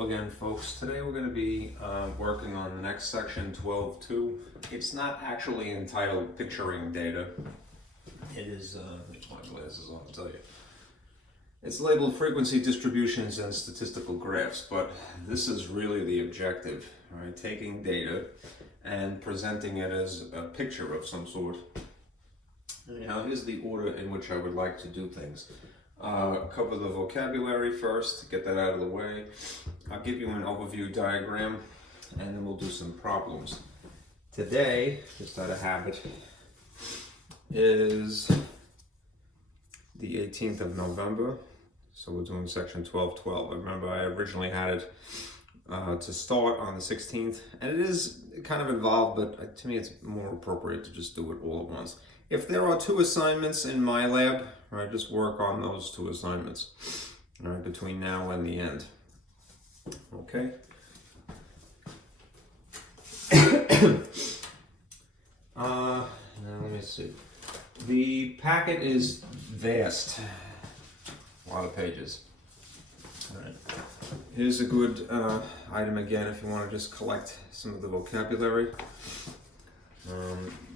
Hello again, folks. Today we're going to be working on the next section, 12.2. It's not actually entitled Picturing Data. It is, put my glasses on to tell you. It's labeled Frequency Distributions and Statistical Graphs, but this is really the objective, right? Taking data and presenting it as a picture of some sort. Now, here's the order in which I would like to do things. Cover the vocabulary first, get that out of the way. I'll give you an overview diagram, and then we'll do some problems. Today, just out of habit, is the 18th of November, so we're doing section 12.12. I remember I originally had it to start on the 16th, and it is kind of involved, but to me it's more appropriate to just do it all at once. If there are 2 assignments in my lab, right, just work on those 2 assignments, all right, between now and the end. Okay. Now let me see. The packet is vast, a lot of pages. All right. Here's a good item again if you want to just collect some of the vocabulary.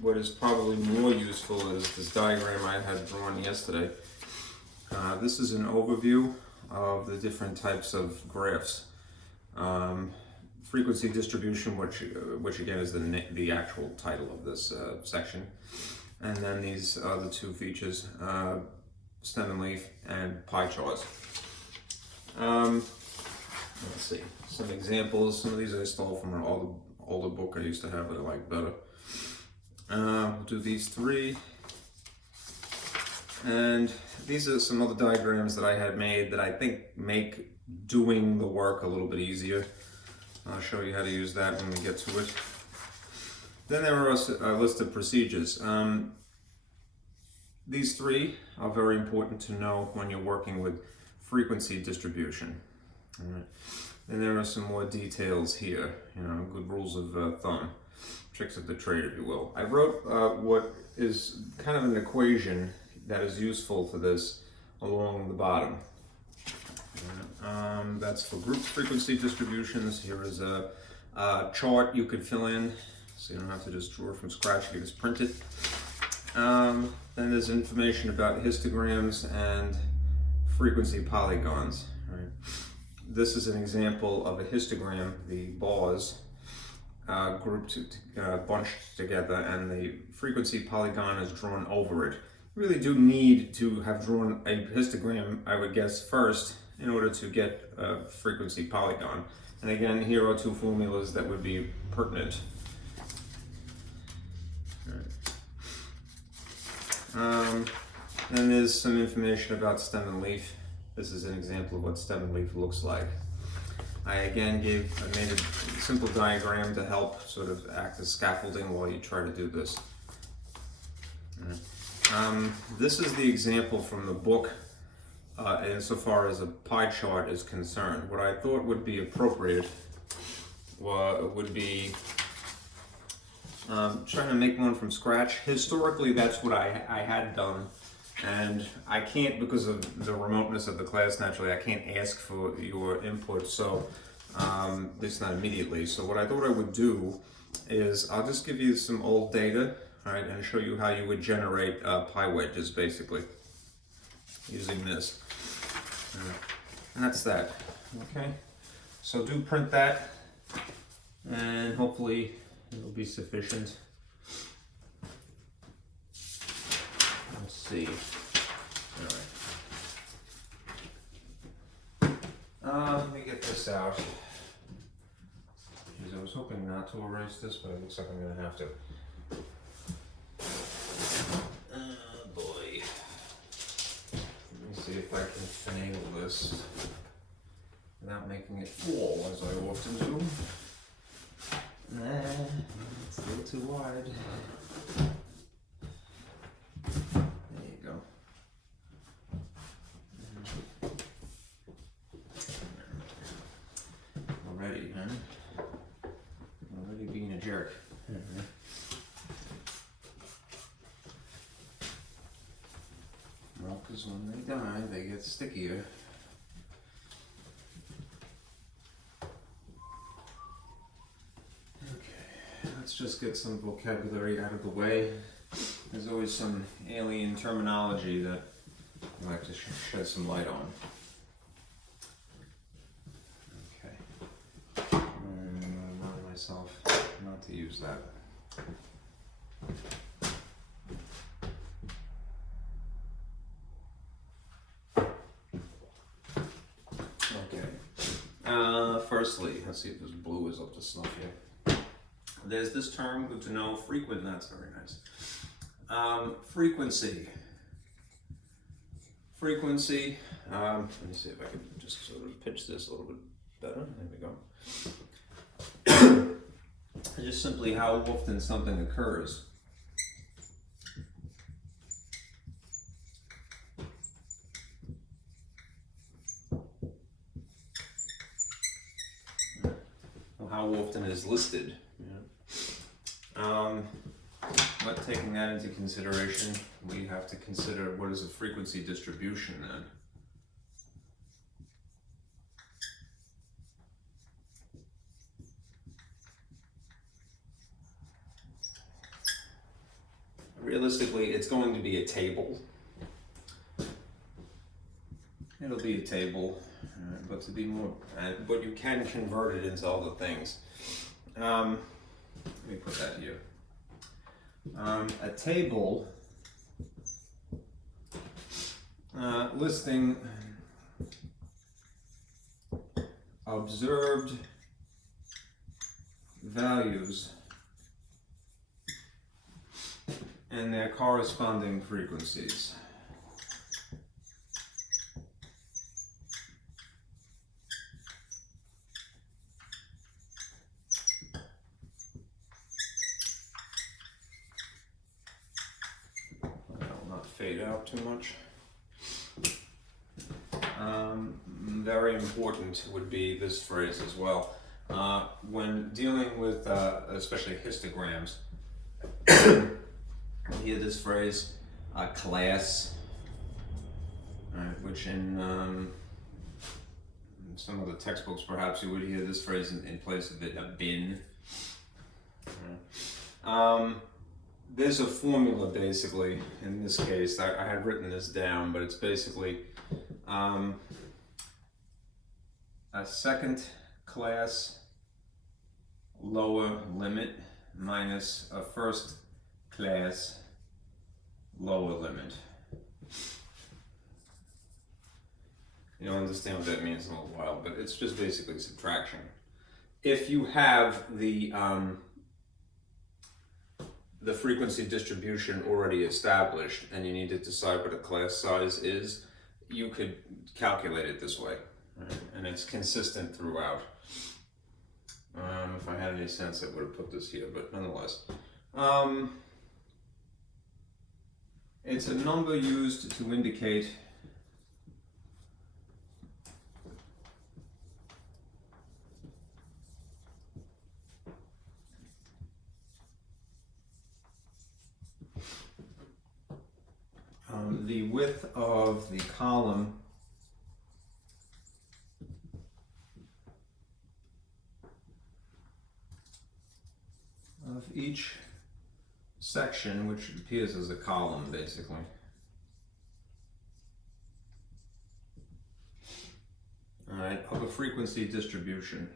What is probably more useful is this diagram I had drawn yesterday. This is an overview of the different types of graphs. Frequency distribution, which again is the actual title of this section. And then these other 2 features, stem and leaf and pie charts. Let's see, some examples. Some of these I stole from an older book I used to have that I like better. We'll do these 3. And these are some other diagrams that I had made that I think make doing the work a little bit easier. I'll show you how to use that when we get to it. Then there are a list of procedures. These 3 are very important to know when you're working with frequency distribution. All right. And there are some more details here, good rules of thumb. Tricks of the trade, if you will. I wrote what is kind of an equation that is useful for this along the bottom. That's for group frequency distributions. Here is a chart you could fill in, so you don't have to just draw it from scratch, you can just print it. Then there's information about histograms and frequency polygons. Right? This is an example of a histogram, the bars grouped, bunched together, and the frequency polygon is drawn over it. You really do need to have drawn a histogram, I would guess, first in order to get a frequency polygon. And again, here are 2 formulas that would be pertinent. Then there's some information about stem and leaf. This is an example of what stem and leaf looks like. I made a simple diagram to help sort of act as scaffolding while you try to do this. This is the example from the book insofar as a pie chart is concerned. What I thought would be appropriate would be trying to make one from scratch. Historically, that's what I had done. And I can't, because of the remoteness of the class, naturally, I can't ask for your input, so at least not immediately. So what I thought I would do is I'll just give you some old data, right, and show you how you would generate Pi Wedges, basically, using this. And that's that, okay? So do print that, and hopefully it'll be sufficient. Let's see. All right. Let me get this out. Jeez, I was hoping not to erase this, but it looks like I'm going to have to. Oh boy. Let me see if I can finagle this without making it fall, as I often do. It's a little too wide. There you go. Already, huh? Already being a jerk. Well, because when they die, they get stickier. let's just get some vocabulary out of the way. There's always some alien terminology that I like to shed some light on. Okay. I'm going to remind myself not to use that. Firstly, let's see if this blue is up to snuff here. There's this term, good to know, frequent, that's very nice. Frequency. Frequency, let me see if I can just sort of pitch this a little bit better. There we go. Just simply how often something occurs. How often is listed. But taking that into consideration, we have to consider what is a frequency distribution then. Realistically, it's going to be a table. It'll be a table, but to be more, but you can convert it into other things. Let me put that here. A table listing observed values and their corresponding frequencies. Fade out too much. Very important would be this phrase as well. When dealing with especially histograms, you hear this phrase, class, which in some of the textbooks perhaps you would hear this phrase in place of it, a bin. There's a formula basically, in this case, I had written this down, but it's basically a second class lower limit minus a first class lower limit. You'll understand what that means in a little while, but it's just basically subtraction. If you have the frequency distribution already established and you need to decide what a class size is, you could calculate it this way, right? And it's consistent throughout. If I had any sense I would have put this here, but nonetheless. It's a number used to indicate the width of the column of each section, which appears as a column basically. All right, of a frequency distribution.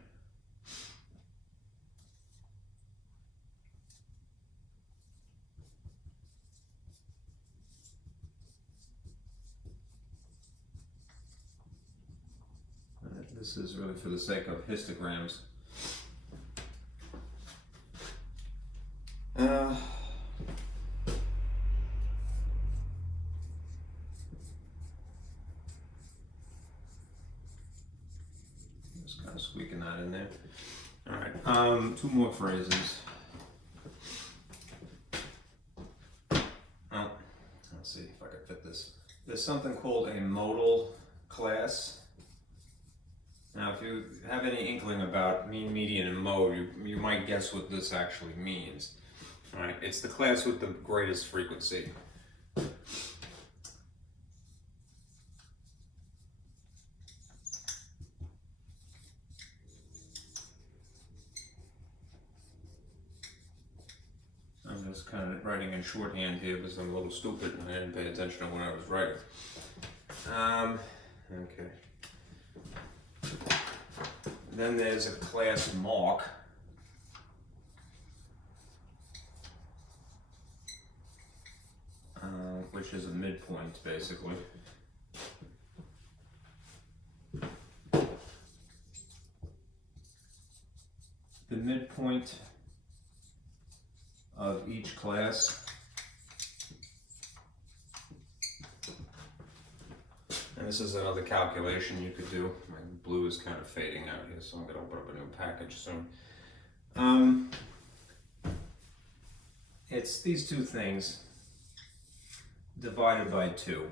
This is really for the sake of histograms. Just kind of squeaking that in there. All right, two more phrases. Oh, let's see if I can fit this. There's something called a modal class. Now, if you have any inkling about mean, median, and mode, you might guess what this actually means. All right, it's the class with the greatest frequency. was kind of writing in shorthand here because I'm a little stupid and I didn't pay attention to when I was writing. Okay. Then there's a class mark. Which is a midpoint, basically. The midpoint of each class, and this is another calculation you could do. My blue is kind of fading out here, so I'm going to open up a new package soon. It's these two things divided by 2.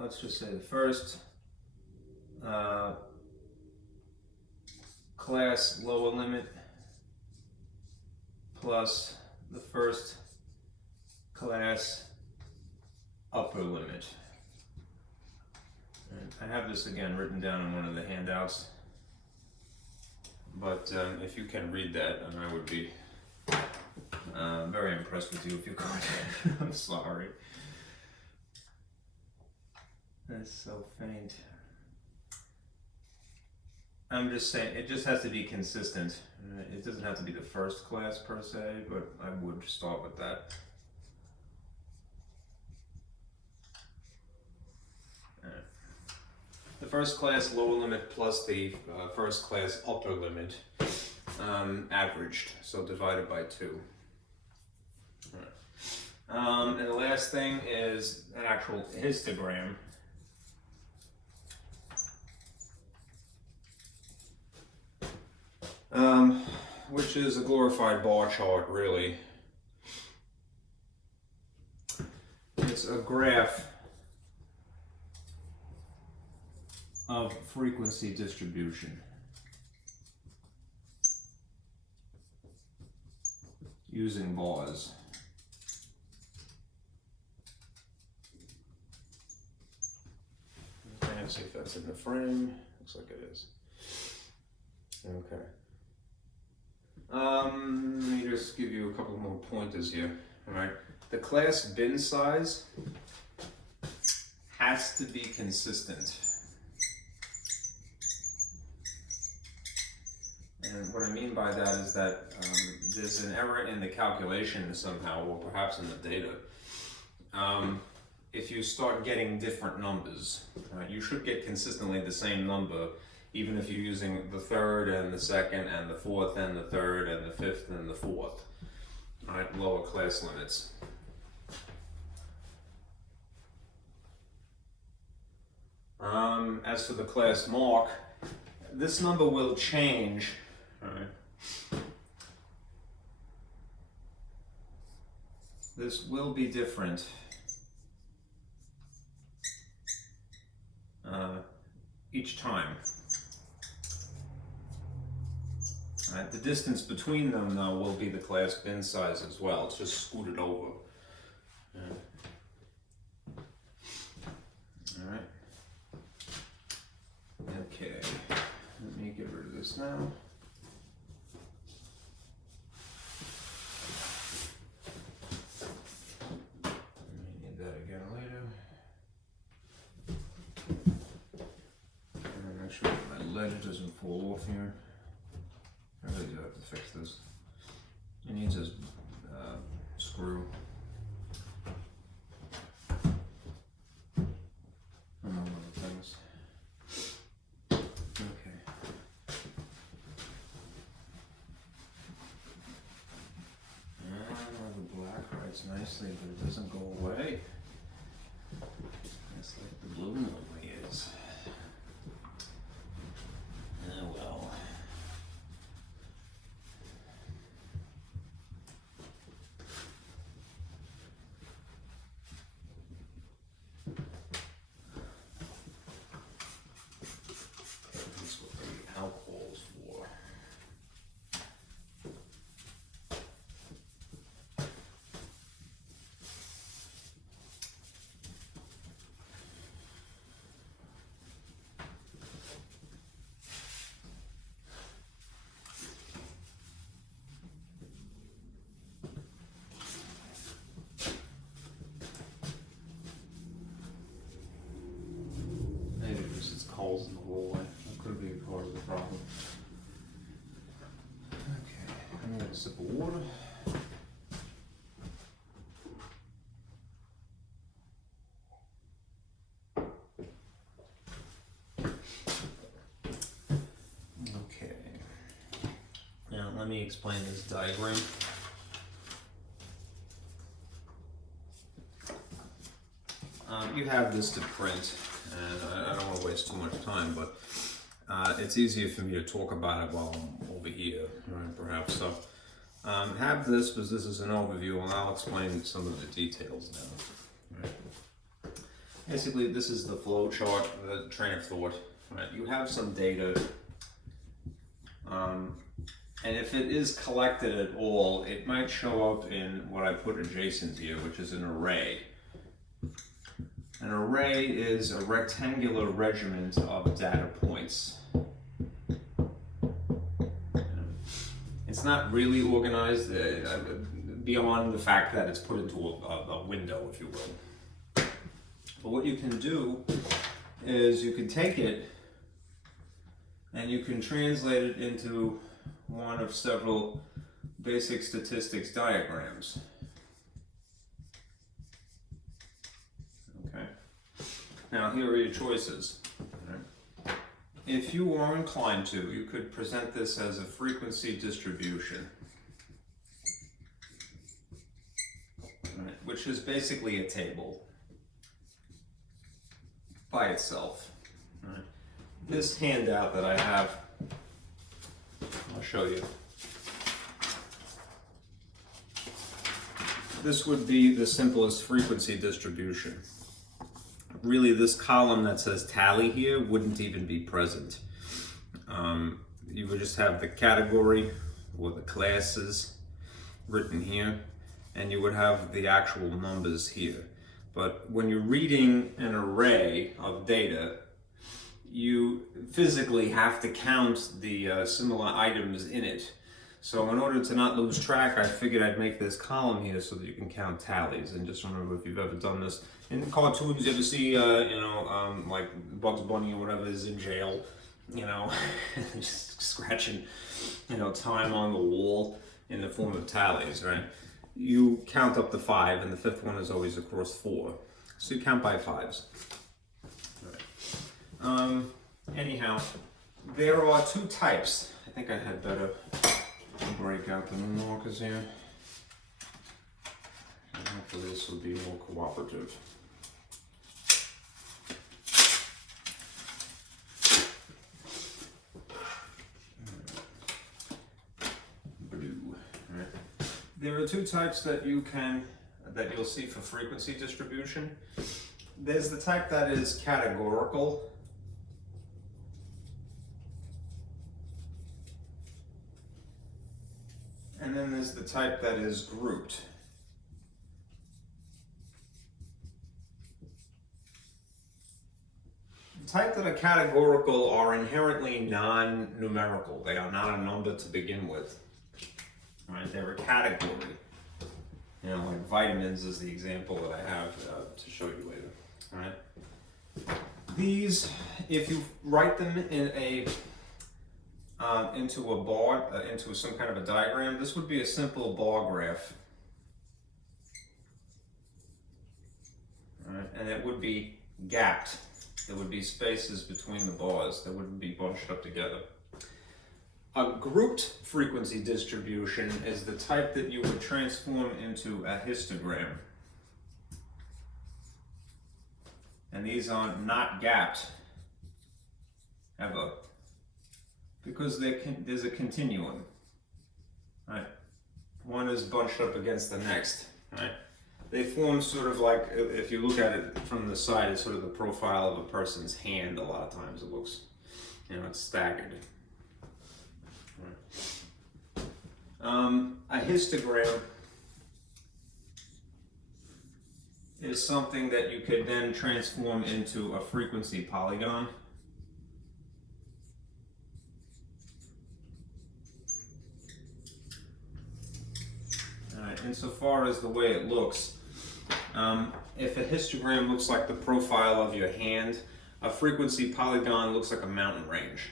Let's just say the first class lower limit plus the first class upper limit. And I have this again written down in one of the handouts, but if you can read that, then I would be very impressed with you if you could. I'm sorry. That's so faint. I'm just saying, it just has to be consistent. It doesn't have to be the first class per se, but I would start with that. The first class lower limit plus the first class upper limit averaged, so divided by 2. And the last thing is an actual histogram. Which is a glorified bar chart, really. It's a graph of frequency distribution using bars. Okay, let's see if that's in the frame. Looks like it is. Okay. Let me just give you a couple more pointers here. All right. The class bin size has to be consistent. And what I mean by that is that there's an error in the calculation somehow, or perhaps in the data. If you start getting different numbers, right, you should get consistently the same number, even if you're using the third and the second and the fourth and the third and the fifth and the fourth, right, lower class limits. As for the class mark, this number will change. All right. This will be different each time. Right, the distance between them, though, will be the class bin size as well. It's just scooted over. All right. Okay. Let me get rid of this now. I may need that again later. And make sure that my ledge doesn't fall off here. I really do have to fix this. It needs a screw. Among other things. Okay. The black writes nicely, but it doesn't go away. It's like the blue normally is. Oh well. sip of water. Okay. Now let me explain this diagram. You have this to print, and I don't want to waste too much time, but it's easier for me to talk about it while I'm over here, right, perhaps. So have this, because this is an overview, and I'll explain some of the details now. Right. Basically, this is the flow chart, the train of thought. Right. You have some data, and if it is collected at all, it might show up in what I put adjacent here, which is an array. An array is a rectangular regiment of data points. It's not really organized beyond the fact that it's put into a window, if you will. But what you can do is you can take it and you can translate it into one of several basic statistics diagrams. Now, here are your choices. Right. If you are inclined to, you could present this as a frequency distribution, right, which is basically a table by itself. Right. This handout that I have, I'll show you. This would be the simplest frequency distribution. Really, this column that says tally here wouldn't even be present. You would just have the category or the classes written here, and you would have the actual numbers here. But when you're reading an array of data, you physically have to count the similar items in it. So in order to not lose track, I figured I'd make this column here so that you can count tallies. And just remember, if you've ever done this in cartoons, you ever see, like Bugs Bunny or whatever is in jail, just scratching, time on the wall in the form of tallies, right? You count up to 5, and the fifth one is always across 4. So you count by 5s. All right. Anyhow, there are 2 types. I think I had better break out the new markers here. And hopefully this will be more cooperative. Blue. Right. There are 2 types that you'll see for frequency distribution. There's the type that is categorical. And then there's the type that is grouped. The type that are categorical are inherently non-numerical. They are not a number to begin with. Right? They're a category. Like vitamins is the example that I have to show you later. All right? These, if you write them in into a bar, into some kind of a diagram, this would be a simple bar graph. Right? And it would be gapped. There would be spaces between the bars. They wouldn't be bunched up together. A grouped frequency distribution is the type that you would transform into a histogram. And these are not gapped, ever. Because there's a continuum, right? One is bunched up against the next, right? They form sort of like, if you look at it from the side, it's sort of the profile of a person's hand. A lot of times it looks, it's staggered. Right. A histogram is something that you could then transform into a frequency polygon. Insofar as the way it looks, if a histogram looks like the profile of your hand, a frequency polygon looks like a mountain range.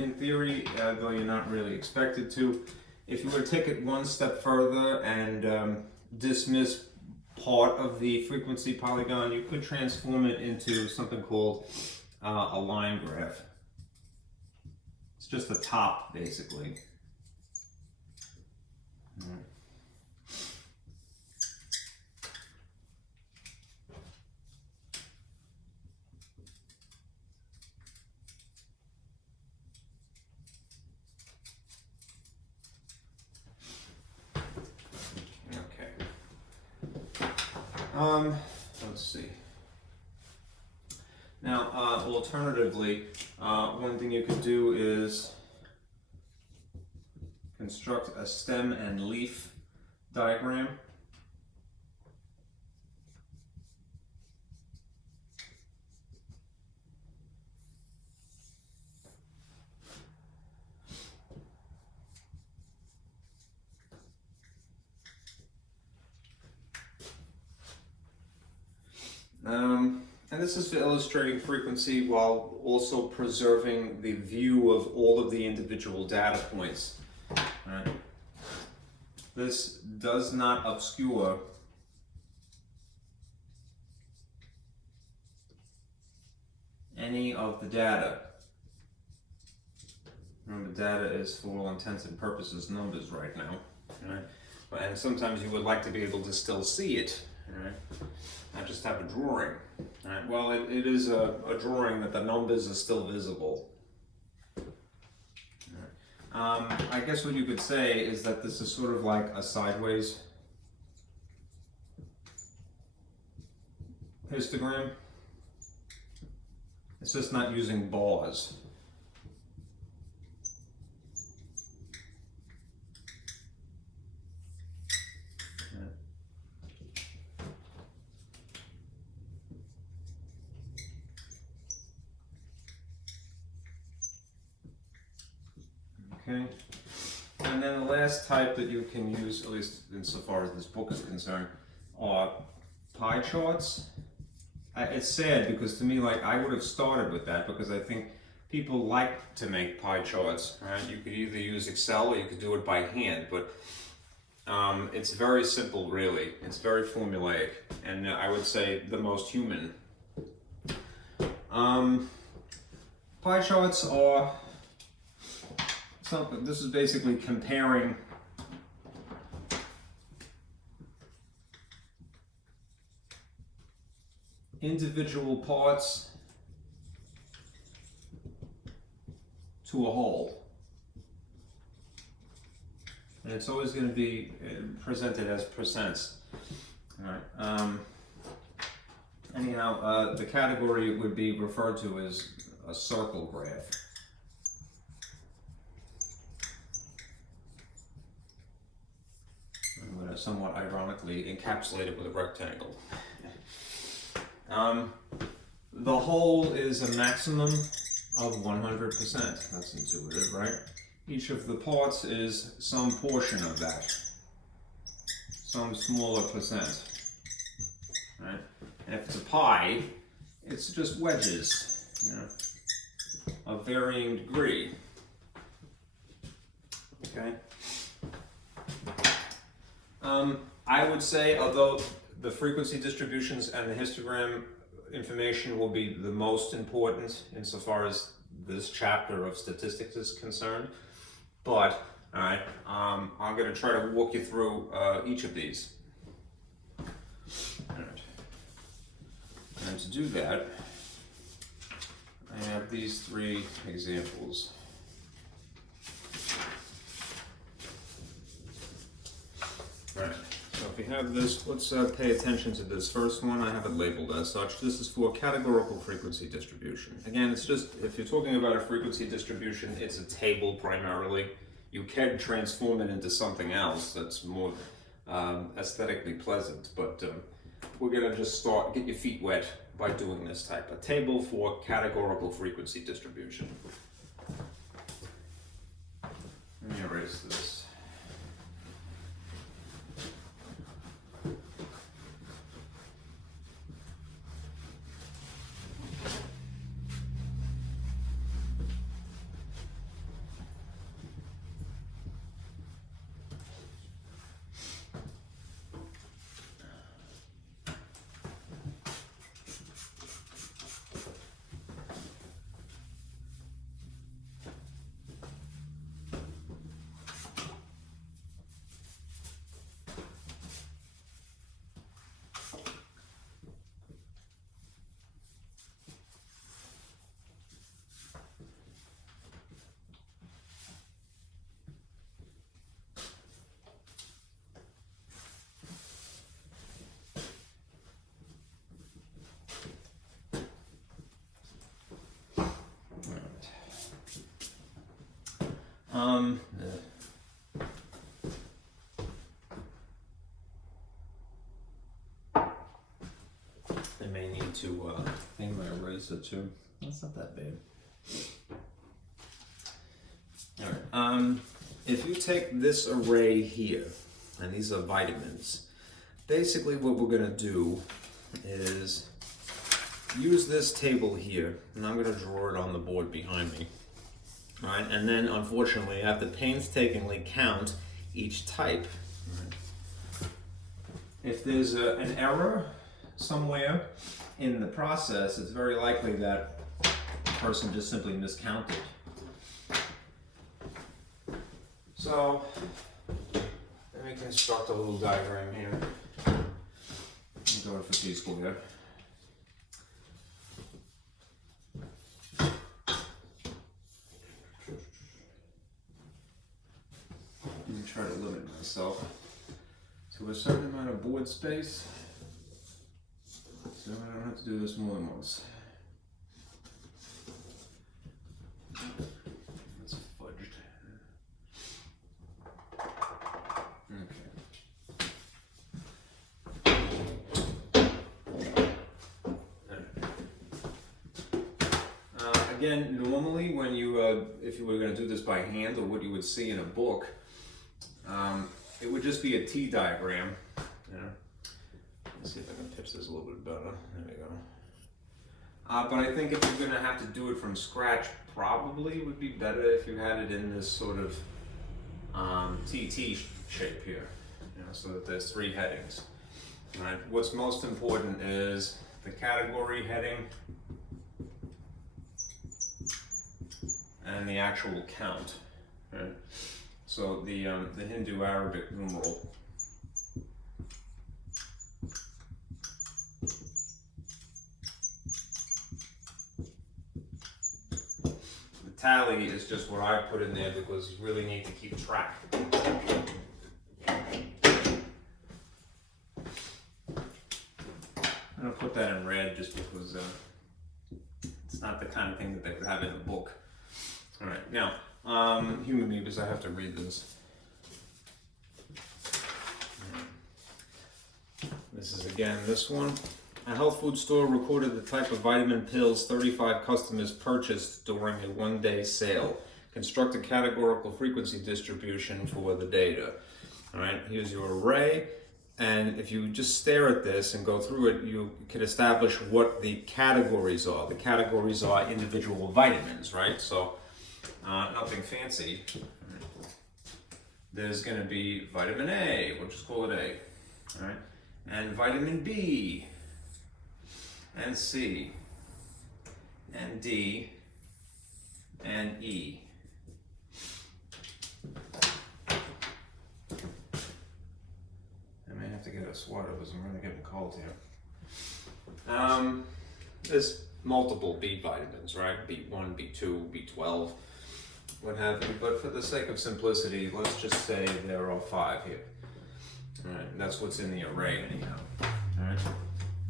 in theory, though you're not really expected to. If you were to take it one step further and dismiss part of the frequency polygon, you could transform it into something called a line graph. It's just the top, basically. Let's see. Now, alternatively, one thing you could do is construct a stem and leaf diagram. And this is for illustrating frequency while also preserving the view of all of the individual data points. Right. This does not obscure any of the data. Remember, data is, for all intents and purposes, numbers right now. Right? And sometimes you would like to be able to still see it. Right? Not just have a drawing. Right? Well, it is a drawing that the numbers are still visible. Right? I guess what you could say is that this is sort of like a sideways histogram. It's just not using bars. Okay, and then the last type that you can use, at least insofar as this book is concerned, are pie charts. It's sad because to me, like, I would have started with that because I think people like to make pie charts, right? You could either use Excel or you could do it by hand, but it's very simple, really. It's very formulaic, and I would say the most human. Pie charts are something. This is basically comparing individual parts to a whole. And it's always going to be presented as percents. All right. Anyhow, the category would be referred to as a circle graph. I'm going to somewhat ironically encapsulate it with a rectangle. The whole is a maximum of 100%. That's intuitive, right? Each of the parts is some portion of that, some smaller percent, right? And if it's a pie, it's just wedges, you know, of varying degree. Okay. I would say, although the frequency distributions and the histogram information will be the most important insofar as this chapter of statistics is concerned, but all right, I'm going to try to walk you through each of these. All right. And to do that, I have these three examples. All right. So if we have this, let's pay attention to this first one. I have it labeled as such. This is for categorical frequency distribution. Again, it's just, if you're talking about a frequency distribution, it's a table primarily. You can transform it into something else that's more aesthetically pleasant, but we're going to just get your feet wet by doing this type. A table for categorical frequency distribution. Let me erase this. I may need to clean my eraser too. That's not that bad. Alright, if you take this array here, and these are vitamins, basically what we're going to do is use this table here, and I'm going to draw it on the board behind me. Alright, and then unfortunately I have to painstakingly count each type. If there's an error somewhere in the process, it's very likely that the person just simply miscounted. So, let me construct a little diagram here. Go for T-square. Let me try to limit myself to a certain amount of board space, so I don't have to do this more than once. That's fudged. Okay. Again, normally when you, if you were going to do this by hand, or what you would see in a book, it would just be a T diagram. You know? Let's see if I can pitch this a little bit better. There we go. But I think if you're going to have to do it from scratch, probably would be better if you had it in this sort of TT shape here. You know, so that there's three headings. All right. What's most important is the category heading and the actual count. Right? So the Hindu Arabic numeral. The tally is just what I put in there because you really need to keep track. I'm gonna put that in red just because it's not the kind of thing that they would have in a book. All right, now, human because I have to read this. This is again this one. A health food store recorded the type of vitamin pills 35 customers purchased during a one-day sale. Construct a categorical frequency distribution for the data. All right, here's your array. And if you just stare at this and go through it, you can establish what the categories are. The categories are individual vitamins, right? So nothing fancy. There's going to be vitamin A, we'll just call it A, all right? And vitamin B, and C, and D, and E. I may have to get a sweater because I'm really getting cold here. There's multiple B vitamins, right? B1, B2, B12, what have you. But for the sake of simplicity, let's just say there are 5 here. All right, that's what's in the array anyhow. All right.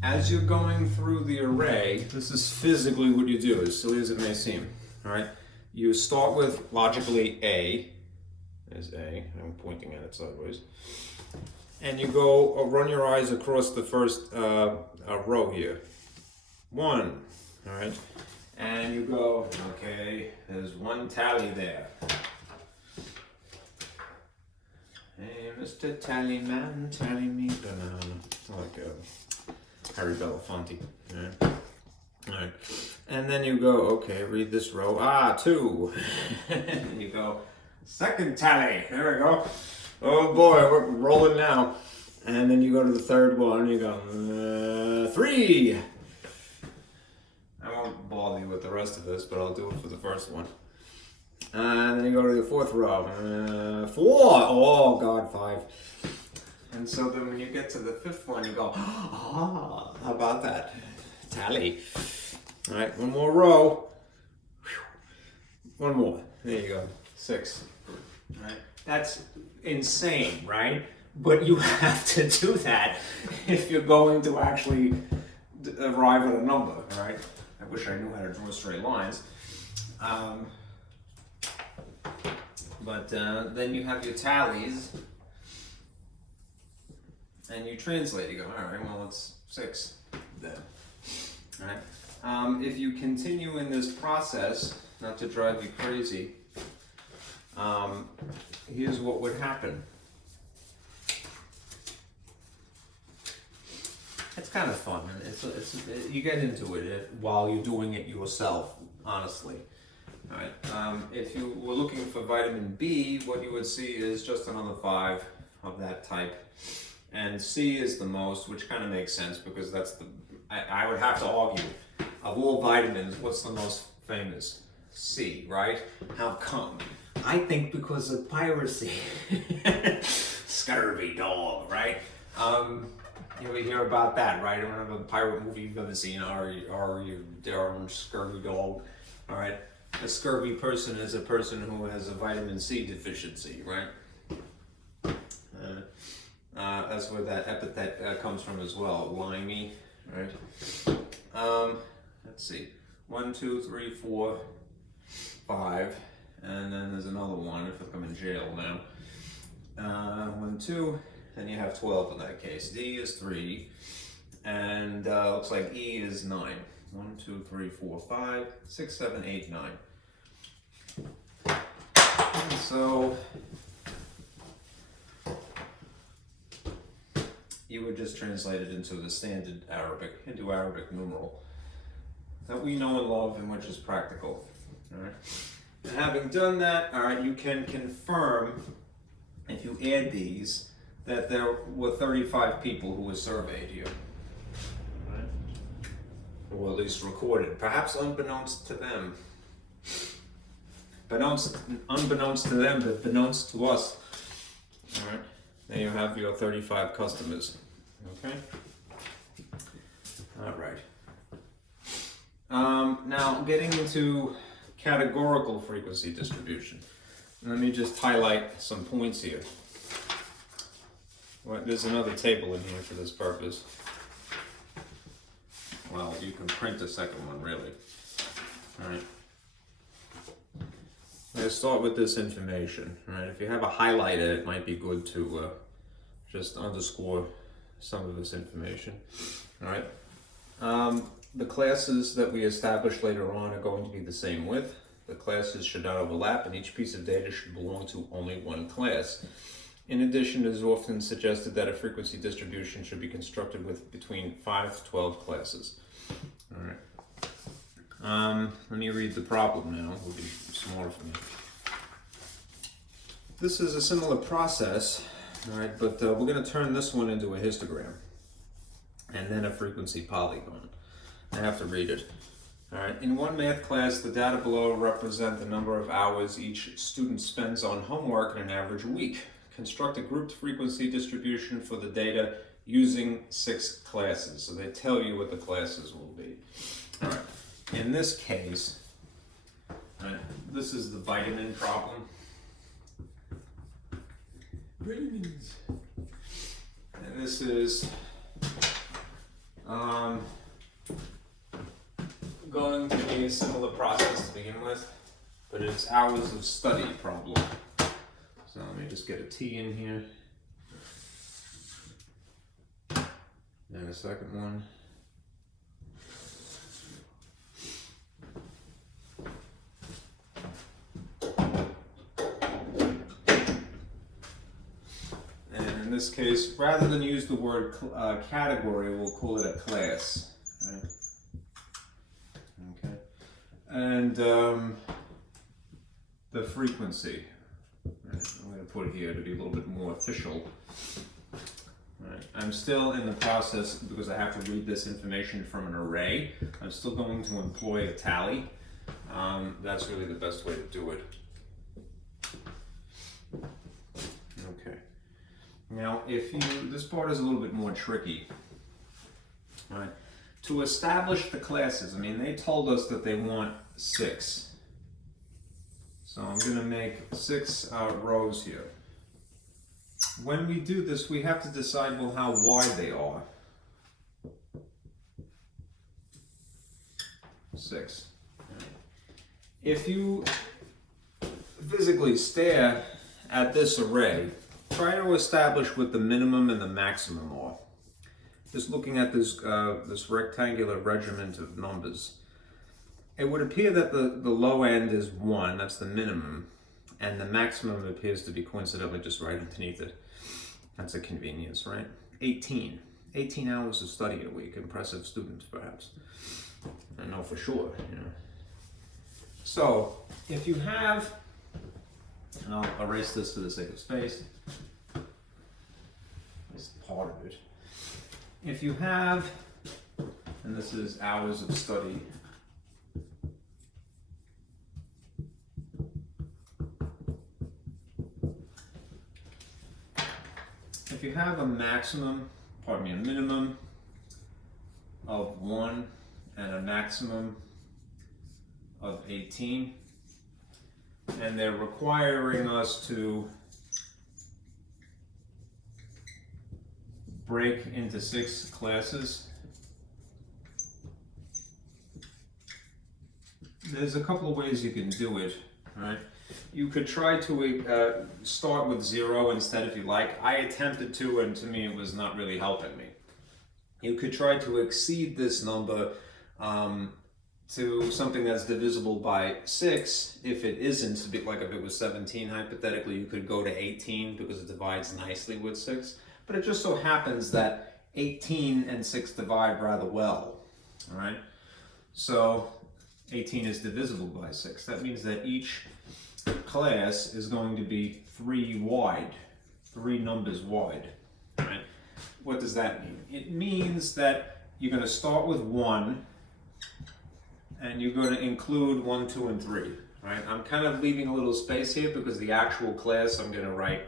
As you're going through the array, this is physically what you do, as silly as it may seem. All right. You start with logically A. There's A. I'm pointing at it sideways. And you go run your eyes across the first row here. 1. All right. And you go, okay, there's 1 tally there. Hey, Mr. Tallyman, tally me banana. Like Harry Belafonte. All right. All right. And then you go, okay, read this row. 2. And you go, 2nd tally. There we go. Oh boy, we're rolling now. And then you go to the 3rd one. You go, 3. I won't bother you with the rest of this, but I'll do it for the first one. And then you go to the 4th row. 4. Oh God, 5. And so then when you get to the 5th one, you go, how about that? Tally. All right, 1 more row. 1 more. There you go. 6. All right. That's insane, right? But you have to do that if you're going to actually arrive at a number, right? I wish I knew how to draw straight lines. But then you have your tallies, and you translate. You go, all right, well, it's 6 then. All right. If you continue in this process, not to drive you crazy, here's what would happen. It's kind of fun. You get into it while you're doing it yourself, honestly. All right. If you were looking for vitamin B, what you would see is just another 5 of that type. And C is the most, which kind of makes sense because that's I would have to argue, of all vitamins, what's the most famous? C, right? How come? I think because of piracy. Scurvy dog, right? You ever hear about that, right? I don't know a pirate movie you've ever seen, or you darn scurvy dog, all right? A scurvy person is a person who has a vitamin C deficiency, right? That's where that epithet comes from as well, limey, right? Let's see, 1, 2, 3, 4, 5, and then there's another one if I'm in jail now. 1, 2, then you have 12 in that case. D is 3, and looks like E is 9. 1, 2, 3, 4, 5, 6, 7, 8, 9. And so you would just translate it into the standard Arabic, Indo-Arabic numeral that we know and love and which is practical. All right. And having done that, all right, you can confirm, if you add these, that there were 35 people who were surveyed here. All right. Or at least recorded, perhaps unbeknownst to them. Unbeknownst to them, but beknownst to us. All right. There you have your 35 customers. Okay. All right. Now getting into categorical frequency distribution. Let me just highlight some points here. Well, there's another table in here for this purpose. Well, you can print a second one, really. All right. Let's start with this information. All right. If you have a highlighter, it might be good to just underscore some of this information. All right. The classes that we establish later on are going to be the same width. The classes should not overlap, and each piece of data should belong to only one class. In addition, it is often suggested that a frequency distribution should be constructed with between 5 to 12 classes. All right. Let me read the problem now. It will be smaller for me. This is a similar process, all right, but we're going to turn this one into a histogram and then a frequency polygon. I have to read it. All right. In one math class, the data below represent the number of hours each student spends on homework in an average week. Construct a grouped frequency distribution for the data using 6 classes. So they tell you what the classes will be. All right. In this case, this is the vitamin problem. Vitamins. And this is going to be a similar process to begin with, but it's hours of study problem. So let me just get a T in here. And a second one. And in this case, rather than use the word category, we'll call it a class. Right? Okay. And the frequency. Right. I'm going to put it here to be a little bit more official. Right. I'm still in the process, because I have to read this information from an array, I'm still going to employ a tally. That's really the best way to do it. Okay. Now, this part is a little bit more tricky. All right. To establish the classes, I mean, they told us that they want 6. So I'm going to make 6 rows here. When we do this, we have to decide, well, how wide they are. 6. If you physically stare at this array, try to establish what the minimum and the maximum are. Just looking at this, this rectangular regiment of numbers, it would appear that the low end is 1, that's the minimum, and the maximum appears to be coincidentally just right underneath it. That's a convenience, right? 18. 18 hours of study a week. Impressive students, perhaps. I know for sure, you know. So, if you have, and I'll erase this for the sake of space, this part of it. If you have, and this is hours of study, if you have a minimum of 1 and a maximum of 18, and they're requiring us to break into 6 classes, there's a couple of ways you can do it, right? You could try to start with 0 instead if you like. I attempted to, and to me it was not really helping me. You could try to exceed this number to something that's divisible by 6. If it isn't, like if it was 17 hypothetically, you could go to 18 because it divides nicely with 6. But it just so happens that 18 and 6 divide rather well, all right? So 18 is divisible by 6. That means that each class is going to be 3 wide, 3 numbers wide, all right? What does that mean? It means that you're going to start with 1, and you're going to include 1, 2, and 3, right? I'm kind of leaving a little space here because the actual class I'm going to write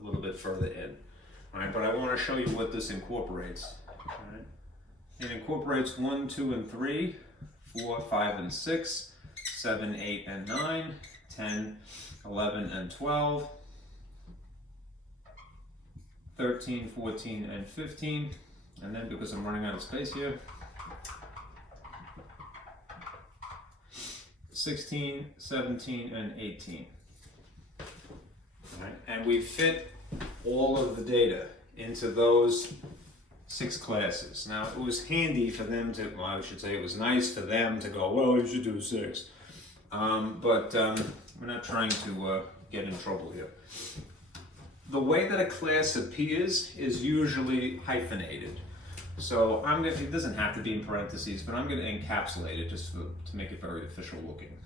a little bit further in. All right, but I want to show you what this incorporates. All right. It incorporates 1, 2, and 3, 4, 5, and 6, 7, 8, and 9, 10, 11, and 12, 13, 14, and 15, and then because I'm running out of space here, 16, 17, and 18. All right, and we fit all of the data into those 6 classes. Now, it was handy for them to, well, I should say it was nice for them to go, well, you should do 6. But we're not trying to get in trouble here. The way that a class appears is usually hyphenated. So it doesn't have to be in parentheses, but I'm going to encapsulate it just to make it very official looking.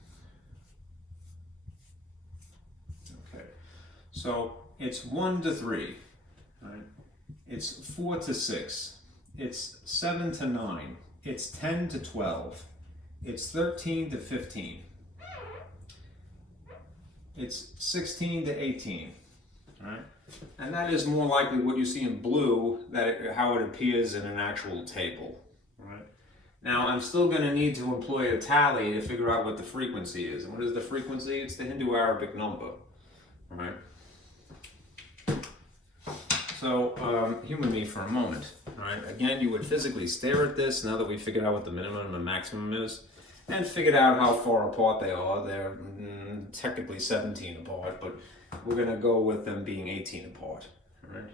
Okay, so it's 1 to 3, right? It's 4 to 6, it's 7 to 9, it's 10 to 12, it's 13 to 15, it's 16 to 18, right? And that is more likely what you see in blue, how it appears in an actual table, right? Now, I'm still going to need to employ a tally to figure out what the frequency is. And what is the frequency? It's the Hindu-Arabic number, right? So, humor me for a moment, right? Again, you would physically stare at this now that we figured out what the minimum and the maximum is, and figured out how far apart they are. They're technically 17 apart, but we're going to go with them being 18 apart, all right?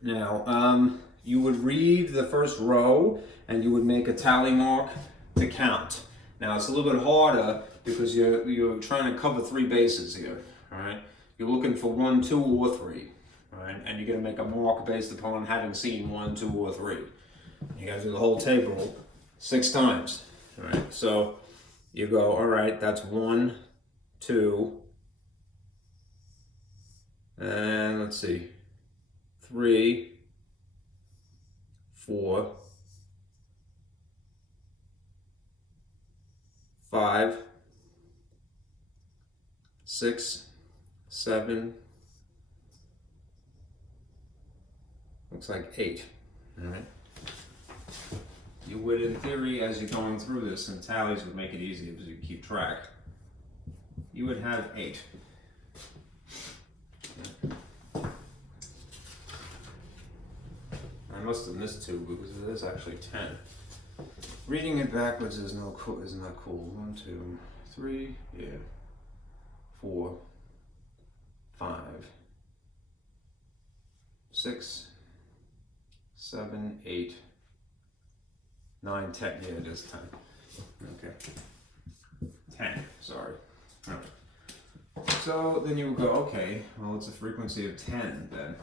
Now, you would read the first row, and you would make a tally mark to count. Now, it's a little bit harder because you're trying to cover 3 bases here, all right? You're looking for 1, 2, or 3, right? And you're going to make a mark based upon having seen 1, 2, or 3. You got to do the whole table 6 times, right? So you go, all right, that's 1, 2, and let's see, 3, 4, 5, 6, 7, looks like 8, all right? You would, in theory, as you're going through this, and tallies would make it easier because you keep track, you would have 8. I must have missed 2 because it is actually 10. Reading it backwards is not cool. 1, 2, 3, yeah, 4, 5, 6, 7, 8, 9, 10. Yeah, it is 10. Okay. 10, sorry. All right. So then you would go, okay, well, it's a frequency of 10 then.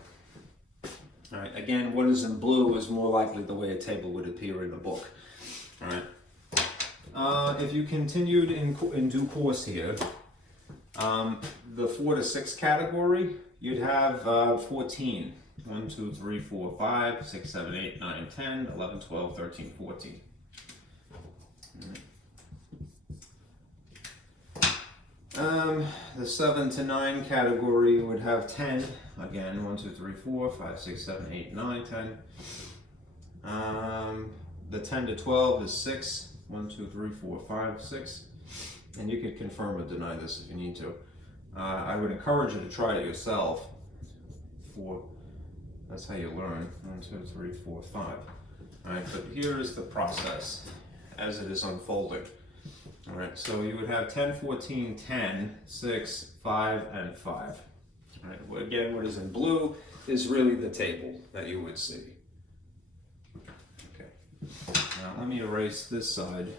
All right, again, what is in blue is more likely the way a table would appear in a book. All right. If you continued in due course here, the 4 to 6 category, you'd have 14. 1, 2, 3, 4, 5, 6, 7, 8, 9, 10, 11, 12, 13, 14. The 7 to 9 category would have 10. Again, 1, 2, 3, 4, 5, 6, 7, 8, 9, 10. The 10 to 12 is 6. 1, 2, 3, 4, 5, 6. And you could confirm or deny this if you need to. I would encourage you to try it yourself. That's how you learn. 1, 2, 3, 4, 5. All right, but here is the process as it is unfolding. All right, so you would have 10, 14, 10, 6, 5, and 5. All right, well, again, what is in blue is really the table that you would see. Okay, now let me erase this side.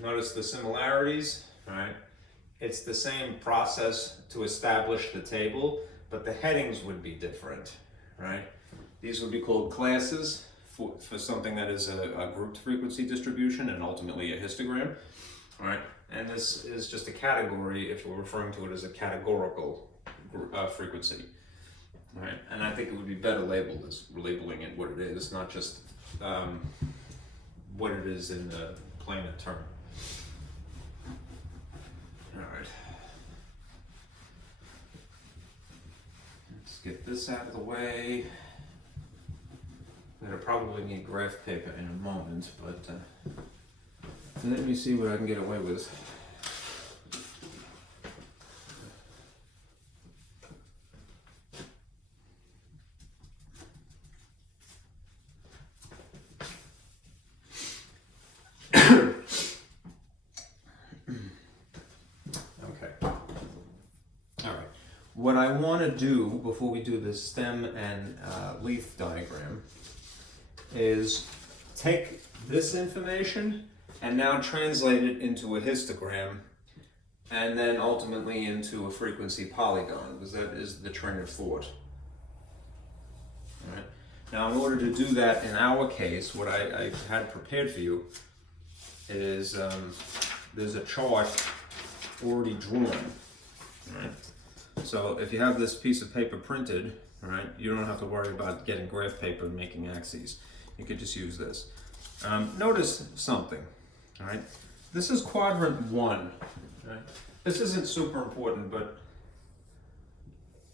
Notice the similarities, all right? It's the same process to establish the table, but the headings would be different, right? These would be called classes for something that is a grouped frequency distribution and ultimately a histogram, all right? And this is just a category if we're referring to it as a categorical frequency, all right? And I think it would be better labeled as labeling it what it is, not just what it is in the planar term. All right. Let's get this out of the way. I'm gonna probably need graph paper in a moment, but let me see what I can get away with. What I want to do before we do the stem and leaf diagram is take this information and now translate it into a histogram and then ultimately into a frequency polygon, because that is the train of thought. All right. Now, in order to do that in our case, what I had prepared for you is there's a chart already drawn. All right. So if you have this piece of paper printed, all right, you don't have to worry about getting graph paper and making axes. You could just use this. Notice something, all right? This is quadrant 1, right? This isn't super important, but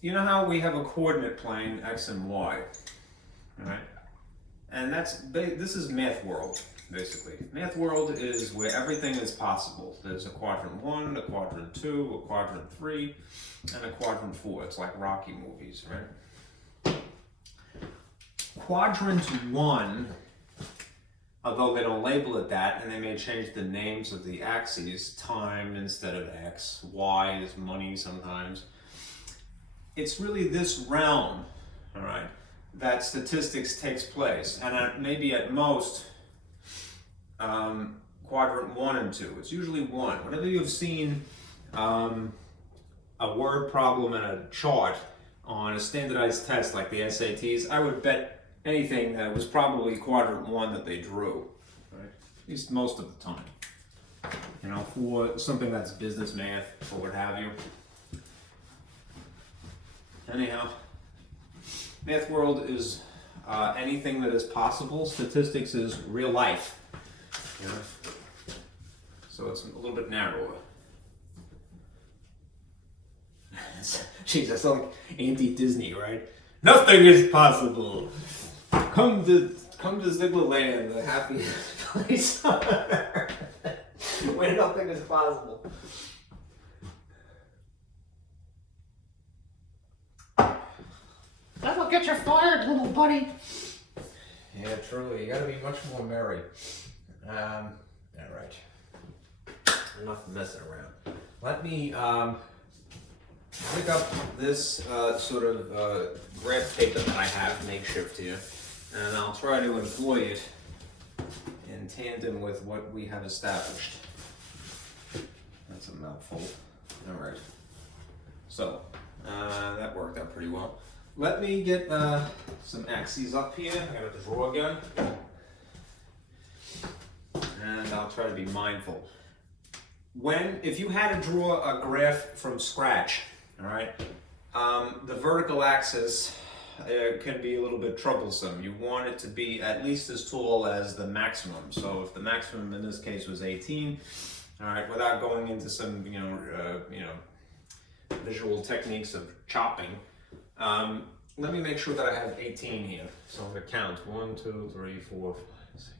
you know how we have a coordinate plane, X and Y, all right? And this is math world, basically. Math world is where everything is possible. There's a quadrant 1, a quadrant 2, a quadrant 3, and a quadrant 4. It's like Rocky movies, right? Quadrant 1, although they don't label it that, and they may change the names of the axes, time instead of X, Y is money sometimes. It's really this realm, all right, that statistics takes place. And maybe at most, quadrant 1 and 2. It's usually 1. Whenever you've seen a word problem in a chart on a standardized test like the SATs, I would bet anything that it was probably quadrant 1 that they drew, right? At least most of the time. You know, for something that's business math or what have you. Anyhow, math world is anything that is possible. Statistics is real life. You know? So it's a little bit narrower. Jeez, that's like anti-Disney, right? Nothing is possible. Come to Zieglerland, the happiest place on earth, where nothing is possible. That'll get you fired, little buddy. Yeah, truly. You gotta be much more merry. All right. enough messing around. Let me pick up this sort of graph paper that I have makeshift here, and I'll try to employ it in tandem with what we have established. That's a mouthful. All right. So that worked out pretty well. Let me get some axes up here. I got a drawer gun, and I'll try to be mindful. If you had to draw a graph from scratch, all right, the vertical axis can be a little bit troublesome. You want it to be at least as tall as the maximum. So if the maximum in this case was 18, all right, without going into some visual techniques of chopping, let me make sure that I have 18 here. So I'm gonna count 1, 2, 3, 4, 5, 6,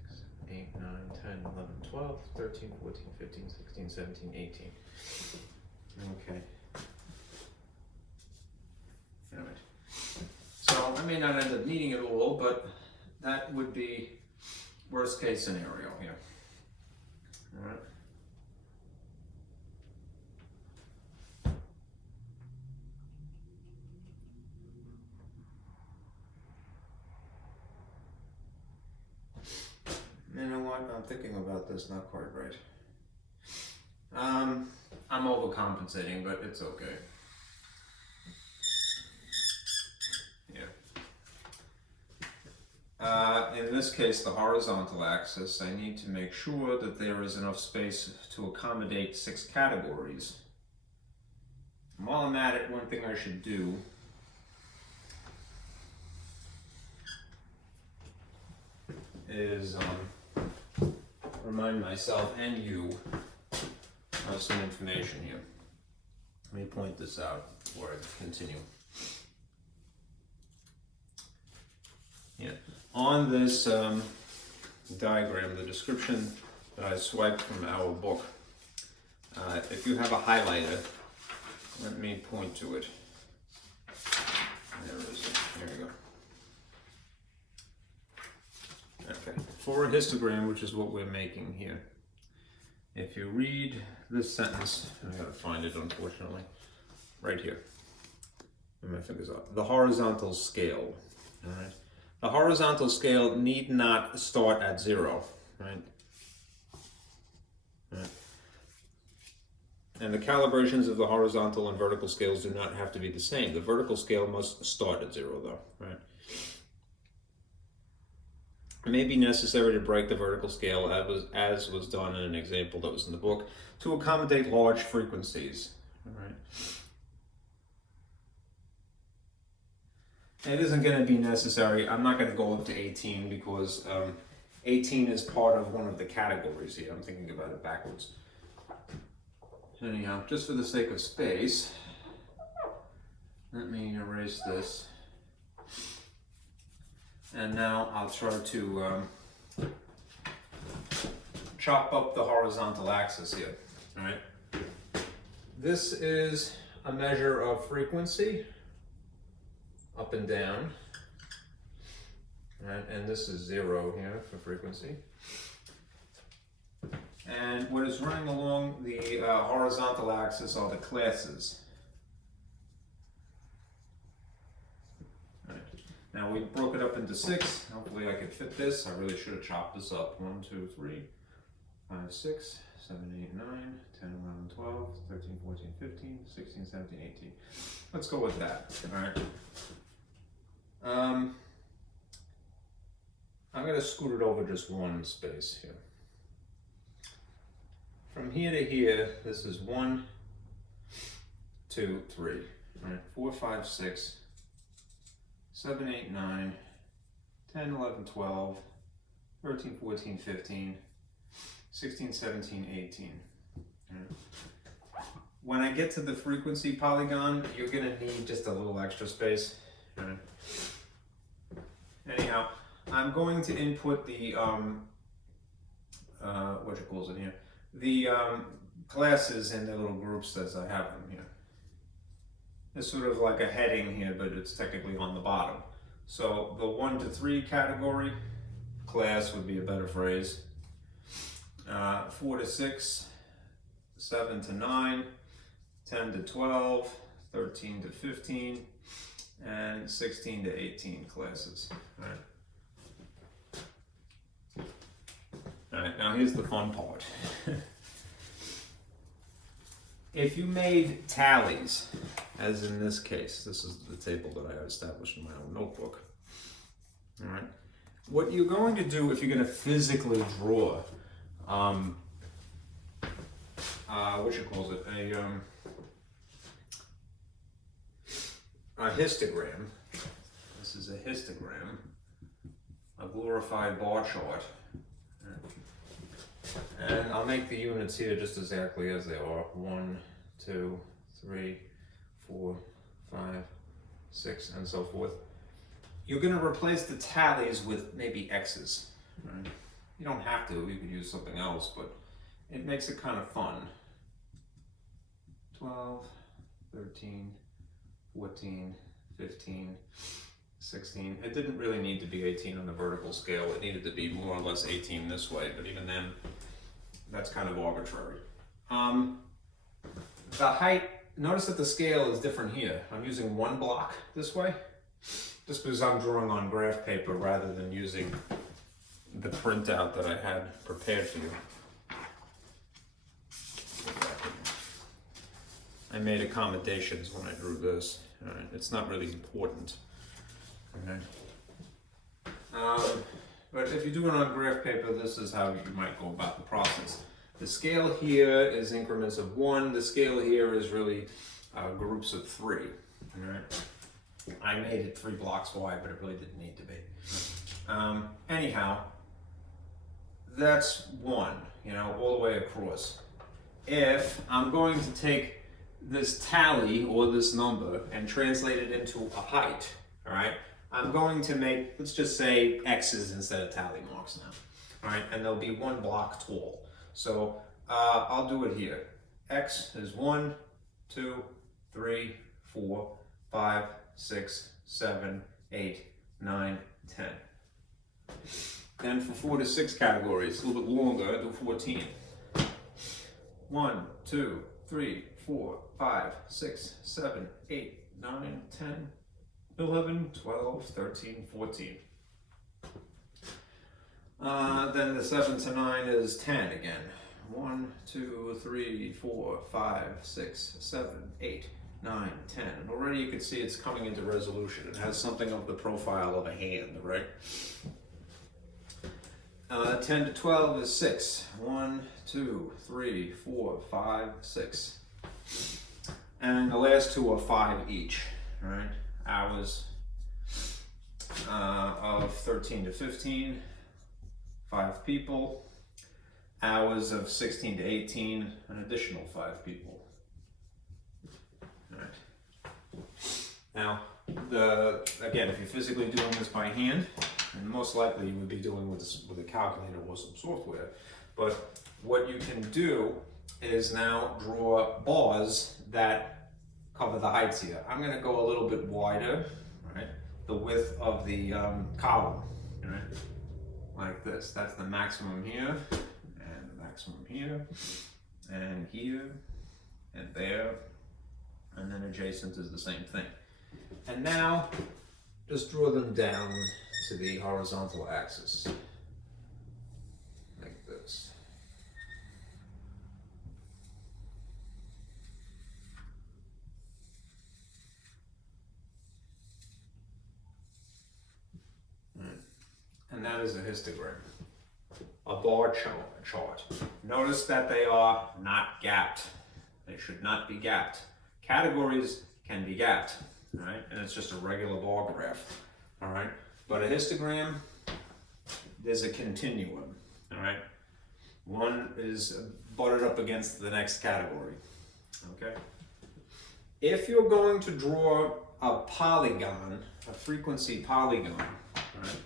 8, 9, 10, 11, 12, 13, 14, 15, 16, 17, 18. Okay. All right. So I may not end up needing it all, but that would be worst case scenario here. All right. You know what? I'm thinking about this not quite right. I'm overcompensating, but it's okay. In this case, the horizontal axis, I need to make sure that there is enough space to accommodate 6 categories. And while I'm at it, one thing I should do is remind myself and you of some information here. Let me point this out before I continue. Yeah. On this diagram, the description that I swiped from our book, if you have a highlighter, let me point to it. There it is. There you go. Okay. For a histogram, which is what we're making here, if you read this sentence, I gotta find it unfortunately, right here. Where my fingers are. The horizontal scale. All right. The horizontal scale need not start at 0, right? Right. And the calibrations of the horizontal and vertical scales do not have to be the same. The vertical scale must start at 0 though, right? It may be necessary to break the vertical scale as was done in an example that was in the book to accommodate large frequencies, all right? It isn't going to be necessary. I'm not going to go up to 18 because 18 is part of one of the categories here. I'm thinking about it backwards. Anyhow, just for the sake of space, let me erase this. And now I'll try to chop up the horizontal axis here. All right. This is a measure of frequency, up and down, right? And this is 0 here for frequency. And what is running along the horizontal axis are the classes. Right. Now we broke it up into 6. Hopefully I could fit this. I really should have chopped this up. 1, 2, 3, 5, 6, 7, 8, 9, 10, 11, 12, 13, 14, 15, 16, 17, 18. Let's go with that. All right. I'm going to scoot it over just one space here. From here to here, this is 1, 2, 3, right? 4, 5, 6, 7, 8, 9, 10, 11, 12, 13, 14, 15, 16, 17, 18. Right? When I get to the frequency polygon, you're going to need just a little extra space. Right? Anyhow, I'm going to input the what you calls it here, the classes in the little groups as I have them here. It's sort of like a heading here, but it's technically on the bottom. So the 1 to 3 category, class would be a better phrase. 4 to 6, 7 to 9, 10 to 12, 13 to 15, and 16 to 18 classes. All right. All right, now here's the fun part. If you made tallies, as in this case, this is the table that I established in my own notebook. All right. What you're going to do if you're going to physically draw, what you calls it, a histogram. This is a histogram, a glorified bar chart. And I'll make the units here just exactly as they are. 1, 2, 3, 4, 5, 6, and so forth. You're going to replace the tallies with maybe X's. Right? You don't have to, you could use something else, but it makes it kind of fun. 12, 13, 14, 15, 16. It didn't really need to be 18 on the vertical scale. It needed to be more or less 18 this way, but even then, that's kind of arbitrary. The height, notice that the scale is different here. I'm using one block this way, just because I'm drawing on graph paper rather than using the printout that I had prepared for you. I made accommodations when I drew this. All right, it's not really important. Okay. But if you do it on graph paper, this is how you might go about the process. The scale here is increments of 1. The scale here is really groups of 3. All right. I made it 3 blocks wide, but it really didn't need to be. Anyhow, that's 1, all the way across. If I'm going to take this tally or this number and translate it into a height, all right, I'm going to make, let's just say X's instead of tally marks now, all right, and they'll be 1 block tall. So I'll do it here. X is 1, 2, 3, 4, 5, 6, 7, 8, 9, 10. Then for 4 to 6 categories, a little bit longer, I do 14. 1, 2, 3, 4, 5, 6, 7, 8, 9, 10, 11, 12, 13, 14. Then the 7 to 9 is 10 again. 1, 2, 3, 4, 5, 6, 7, 8, 9, 10. And already you can see it's coming into resolution. It has something of the profile of a hand, right? 10 to 12 is 6. 1, 2, 3, 4, 5, 6. And the last 2 are 5 each, right? Hours of 13 to 15, 5 people. Hours of 16 to 18, an additional 5 people. All right. Now, again, if you're physically doing this by hand, and most likely you would be doing with a calculator or some software, but what you can do is now draw bars that cover the heights here. I'm going to go a little bit wider, right? The width of the column, right? Like this. That's the maximum here, and the maximum here, and here, and there, and then adjacent is the same thing. And now, just draw them down to the horizontal axis, like this. And that is a histogram, a bar chart. Notice that they are not gapped. They should not be gapped. Categories can be gapped, all right? And it's just a regular bar graph, all right? But a histogram, there's a continuum, all right? One is butted up against the next category, okay? If you're going to draw a polygon, a frequency polygon, right?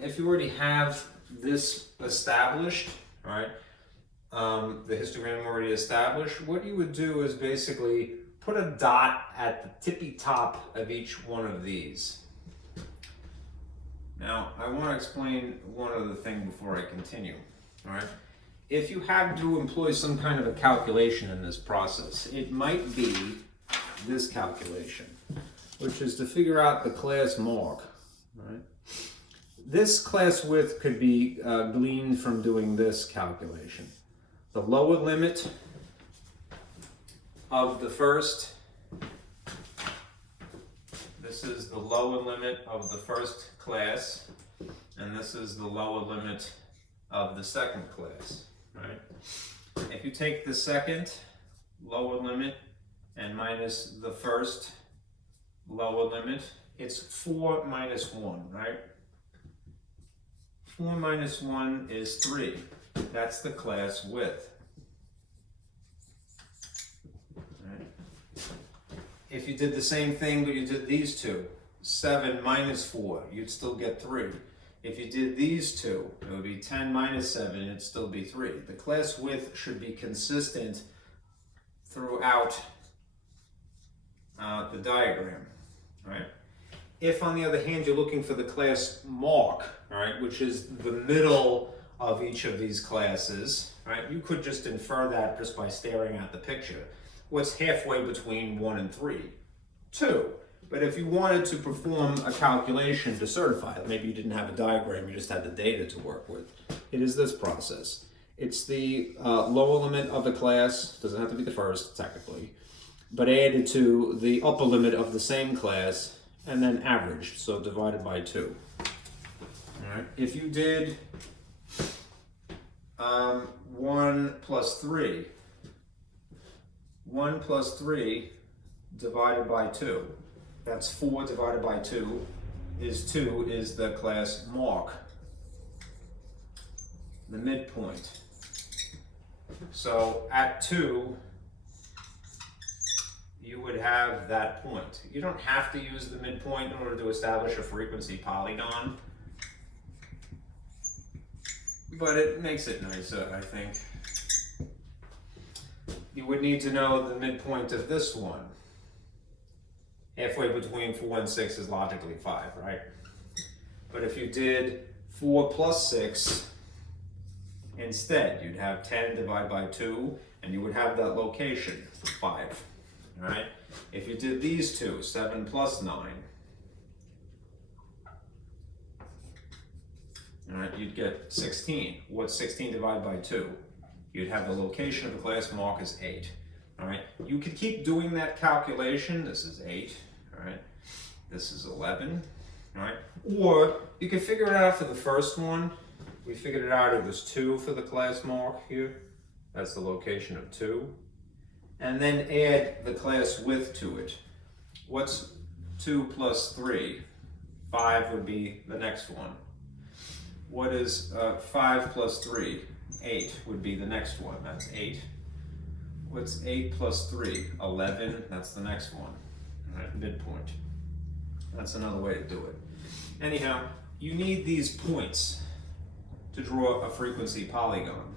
If you already have this established, right? The histogram already established, what you would do is basically put a dot at the tippy top of each one of these. Now, I want to explain one other thing before I continue, all right? if you have to employ some kind of a calculation in this process, it might be this calculation, which is to figure out the class mark, right? This class width could be gleaned from doing this calculation. The lower limit of the first, this is the lower limit of the first class, and this is the lower limit of the second class, right? If you take the second lower limit and minus the first lower limit, it's 4 minus 1, right? 4 minus 1 is 3. That's the class width. Right. If you did the same thing, but you did these two, 7 minus 4, you'd still get 3. If you did these two, it would be 10 minus 7, it'd still be 3. The class width should be consistent throughout the diagram, right? If, on the other hand, you're looking for the class mark, right, which is the middle of each of these classes, right, you could just infer that just by staring at the picture. What's halfway between 1 and 3? 2. But if you wanted to perform a calculation to certify it, maybe you didn't have a diagram, you just had the data to work with, it is this process. It's the lower limit of the class, doesn't have to be the first, technically, but added to the upper limit of the same class, and then averaged, so divided by 2. All right. If you did 1 plus 3, 1 plus 3 divided by 2, that's 4 divided by 2 is the class mark, the midpoint. So at 2, you would have that point. You don't have to use the midpoint in order to establish a frequency polygon, but it makes it nicer, I think. You would need to know the midpoint of this one. Halfway between 4 and 6 is logically 5, right? But if you did 4 plus 6 instead, you'd have 10 divided by 2, and you would have that location for 5. All right. If you did these two, 7 plus 9, all right, you'd get 16. What's 16 divided by 2? You'd have the location of the class mark as 8. All right. You could keep doing that calculation. This is 8. All right. This is 11. All right. Or you could figure it out for the first one. We figured it out. It was 2 for the class mark here. That's the location of 2. And then add the class width to it. What's 2 plus 3? 5 would be the next one. What is 5 plus 3? 8 would be the next one. That's 8. What's 8 plus 3? 11. That's the next one. All right, midpoint. That's another way to do it. Anyhow, you need these points to draw a frequency polygon.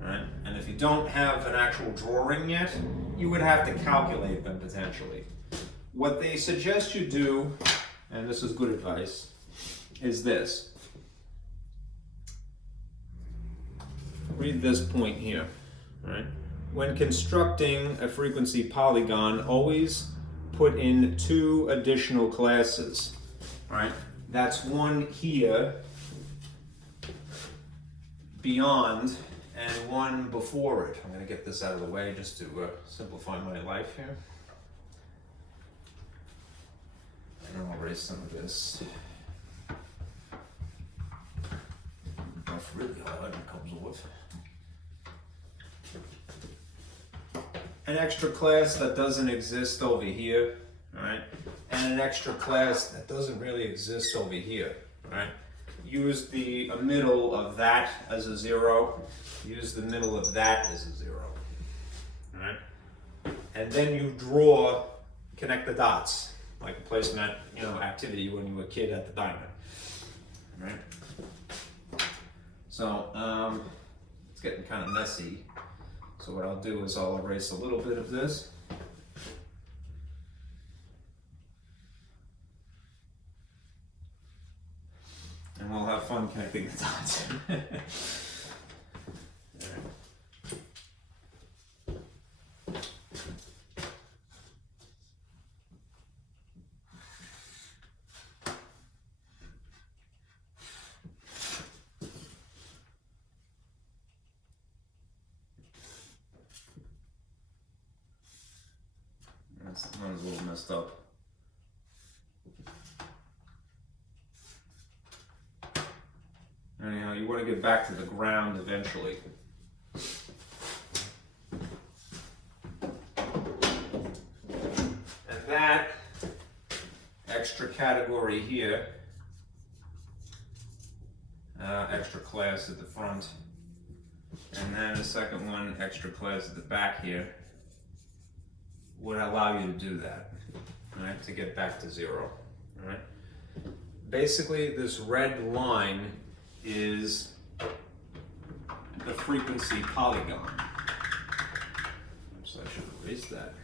Right? And if you don't have an actual drawing yet, you would have to calculate them potentially. What they suggest you do, and this is good advice, is this. Read this point here. Right? When constructing a frequency polygon, always put in 2 additional classes. Right? That's one here, beyond, and one before it. I'm going to get this out of the way just to simplify my life here. And I'll erase some of this. Buff really hard, it comes off. An extra class that doesn't exist over here, right? And an extra class that doesn't really exist over here, right? Use the middle of that as a 0. Use the middle of that as a 0. All right? And then you draw, connect the dots, like a placement, activity when you were a kid at the diner. All right? So it's getting kind of messy. So what I'll do is I'll erase a little bit of this. And we'll have fun connecting the dots. That's one's a little messed up. Anyhow, you want to get back to the ground eventually. And that extra category here, extra class at the front, and then the second one, extra class at the back here, would allow you to do that, right? To get back to zero, right? Basically, this red line is the frequency polygon. So I should erase that.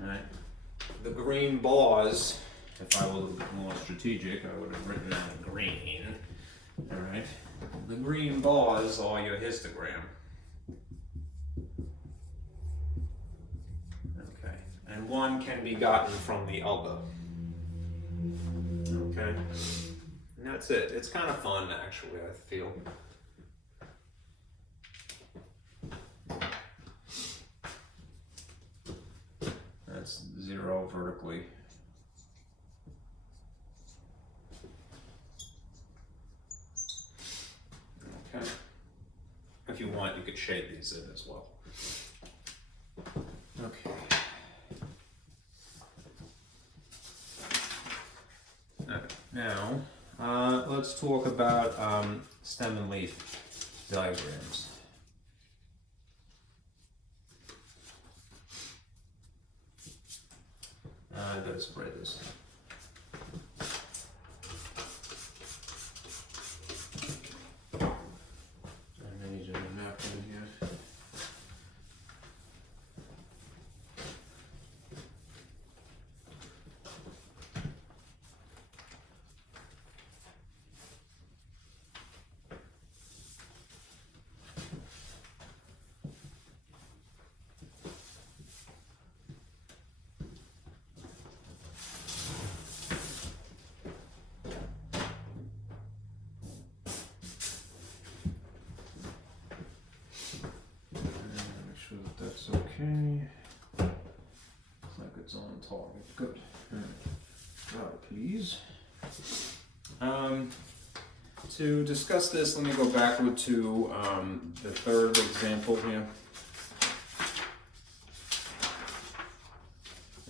Alright. The green bars, if I were a little bit more strategic, I would have written that in green. Alright. The green bars are your histogram. Okay. And one can be gotten from the other. Okay. And that's it. It's kind of fun, actually, I feel. That's 0 vertically. Okay. If you want, you could shade these in as well. Okay. Now, let's talk about stem and leaf diagrams. I better spray this. I need a napkin here. That's okay. Looks like it's on target. Good. Right, please. To discuss this, let me go backward to the third example here.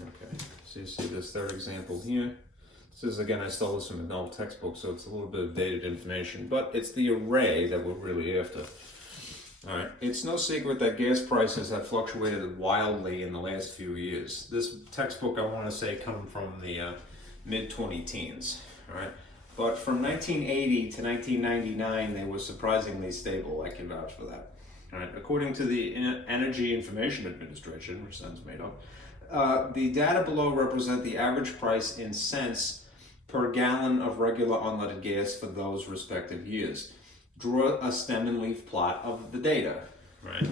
Okay, so you see this third example here. This is, again, I stole this from the Modal textbook, so it's a little bit of dated information, but it's the array that we're really after. All right. It's no secret that gas prices have fluctuated wildly in the last few years. This textbook, I want to say, come from the mid-2010s. All right. But from 1980 to 1999, they were surprisingly stable. I can vouch for that. All right. According to the Energy Information Administration, which sounds made up, the data below represent the average price in cents per gallon of regular unleaded gas for those respective years. Draw a stem and leaf plot of the data, right?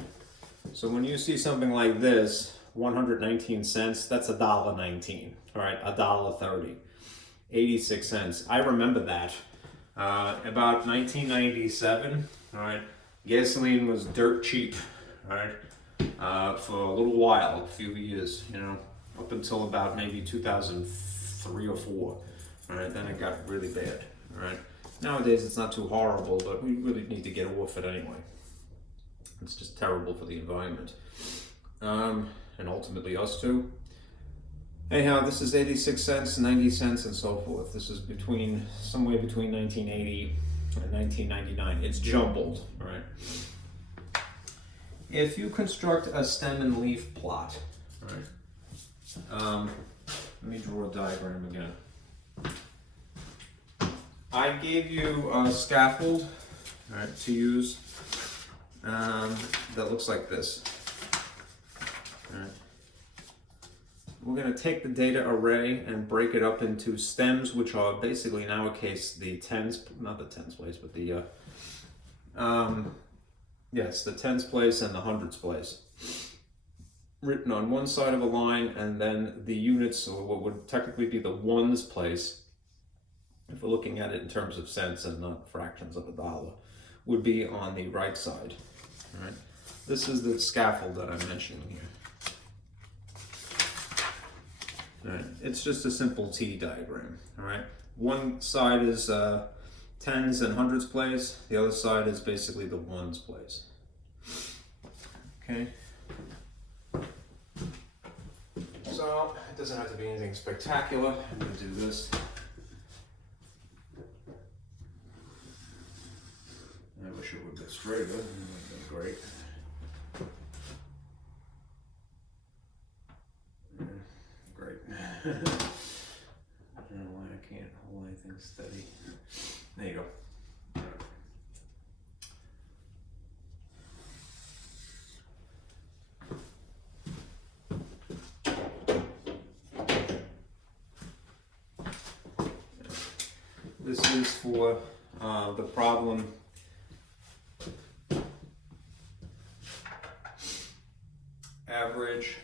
So when you see something like this, 119 cents, that's $1.19, all right, $1.30, 86 cents. I remember that. About 1997, all right, gasoline was dirt cheap, all right, for a little while, a few years, you know, up until about maybe 2003 or 4, all right, then it got really bad, all right. Nowadays it's not too horrible, but we really need to get off it anyway. It's just terrible for the environment. And ultimately us too. Anyhow, this is 86 cents, 90 cents, and so forth. This is somewhere between 1980 and 1999. It's jumbled, right? If you construct a stem and leaf plot, right? Let me draw a diagram again. I gave you a scaffold, right, to use that looks like this. All right. We're going to take the data array and break it up into stems, which are basically in our case the tens, not the tens place, but the yes, the tens place and the hundreds place. written on one side of a line, and then the units, or what would technically be the ones place, if we're looking at it in terms of cents and not fractions of a dollar, would be on the right side. All right. This is the scaffold that I'm mentioning here. All right. It's just a simple T diagram. All right. One side is tens and hundreds place. The other side is basically the ones place. Okay. So it doesn't have to be anything spectacular. I'm going to do this. I wish it would get straighter. That would be great. Great. I don't know why I can't hold anything steady. There you go. This is for the problem average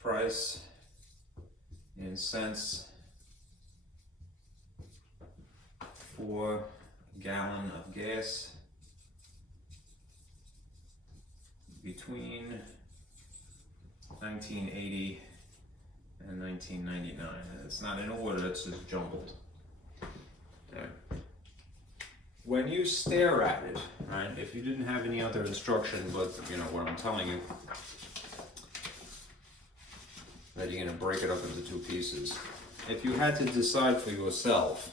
price in cents for a gallon of gas between 1980 and 1999. It's not in order, it's just jumbled. Okay. When you stare at it, right, if you didn't have any other instruction but you know what I'm telling you, that you're going to break it up into two pieces. If you had to decide for yourself,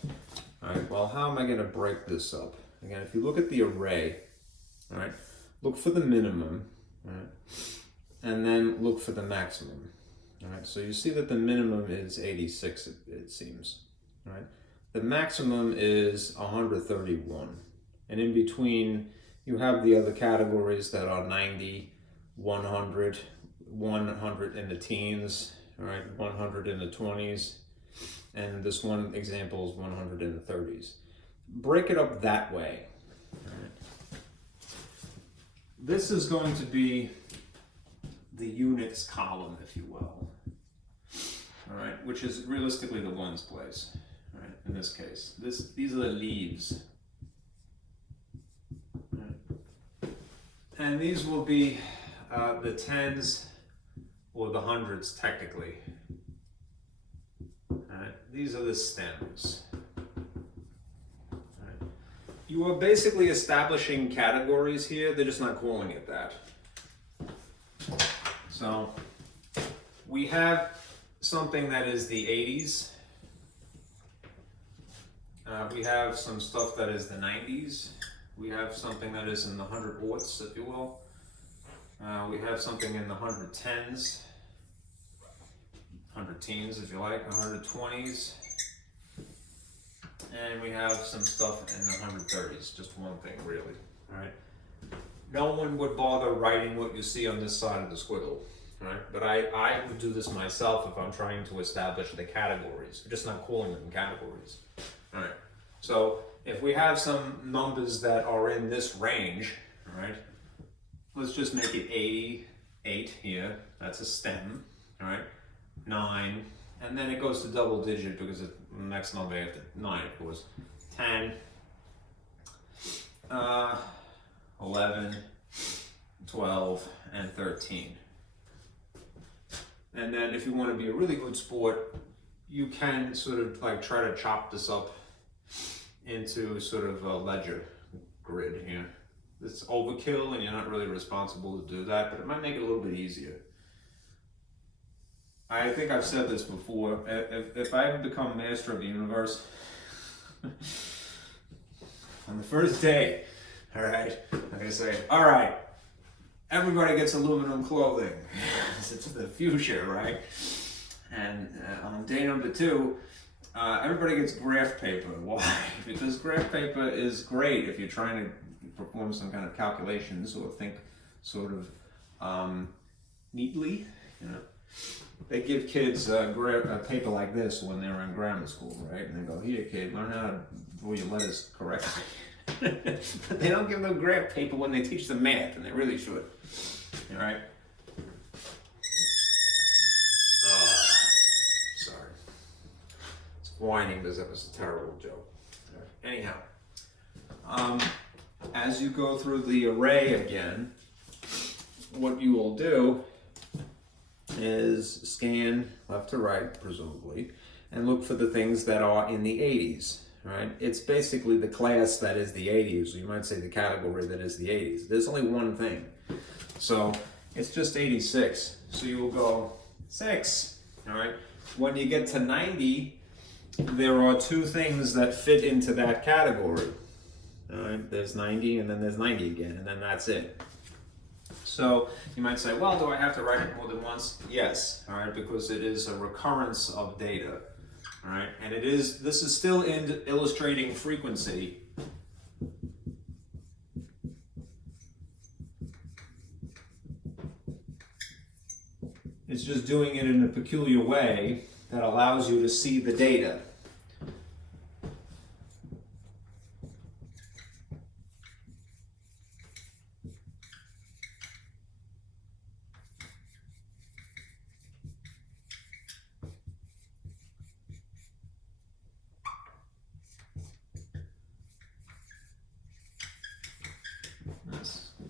all right, well, how am I going to break this up? Again, if you look at the array, all right, look for the minimum, all right, and then look for the maximum. All right, so you see that the minimum is 86, it seems. All right, the maximum is 131, and in between you have the other categories that are 90, 100, 100 in the teens, all right, 100 in the 20s, and this one example is 100 in the 30s. Break it up that way. All right. This is going to be the units column, if you will. All right, which is realistically the ones place. All right, in this case, these are the leaves. Right. And these will be the tens or the hundreds technically. All right, these are the stems. All right. You are basically establishing categories here. They're just not calling it that. So we have something that is the 80s. We have some stuff that is the 90s. We have something that is in the 100 aughts, if you will. We have something in the 110s, 100 teens, if you like, 120s. And we have some stuff in the 130s, just one thing really, all right? No one would bother writing what you see on this side of the squiggle. Right? But I would do this myself if I'm trying to establish the categories. We're just not calling them categories. All right. So if we have some numbers that are in this range, all right, let's just make it 88 here. That's a stem. All right. 9. And then it goes to double digit because the next number after 9, of course. 10, 11, 12, and 13. And then if you want to be a really good sport, you can sort of like try to chop this up into sort of a ledger grid here. It's overkill and you're not really responsible to do that, but it might make it a little bit easier. I think I've said this before. If I ever become master of the universe, on the first day, all right, I'm going to say, all right, everybody gets aluminum clothing. It's the future, right? And on day number 2, everybody gets graph paper. Why? Because graph paper is great if you're trying to perform some kind of calculations or think sort of neatly. You know, they give kids a paper like this when they're in grammar school, right? And they go, "Here, kid, learn how to draw your letters correctly." But they don't give them graph paper when they teach them math, and they really should. All right. Sorry. It's whining because that was a terrible joke. All right. Anyhow, as you go through the array again, what you will do is scan left to right, presumably, and look for the things that are in the 80s, right? It's basically the class that is the 80s. You might say the category that is the 80s. There's only one thing. So it's just 86. So you will go 6, all right? When you get to 90, there are two things that fit into that category. All right, there's 90 and then there's 90 again, and then that's it. So you might say, well, do I have to write it more than once? Yes, all right, because it is a recurrence of data, all right? And this is still illustrating frequency. It's just doing it in a peculiar way that allows you to see the data.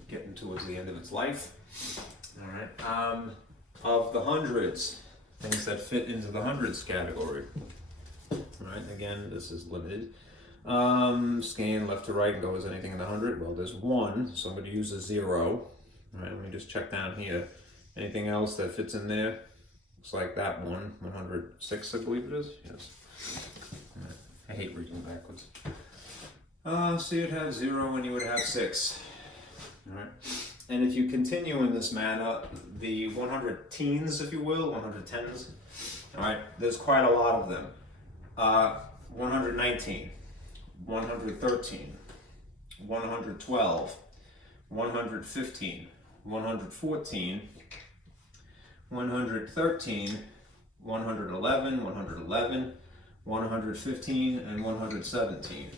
Getting towards the end of its life. All right. Of the hundreds, things that fit into the hundreds category. All right. Again, this is limited. Scan left to right and go, is anything in the 100? Well, there's 1, so I'm going to use a 0. All right. Let me just check down here. Anything else that fits in there? Looks like that one, 106, I believe it is. Yes. All right. I hate reading backwards. So you'd have 0 and you would have 6. All right. And if you continue in this manner, the 100 teens, if you will, 110s, all right, there's quite a lot of them. 119, 113, 112, 115, 114, 113, 111, 111, 115, and 117.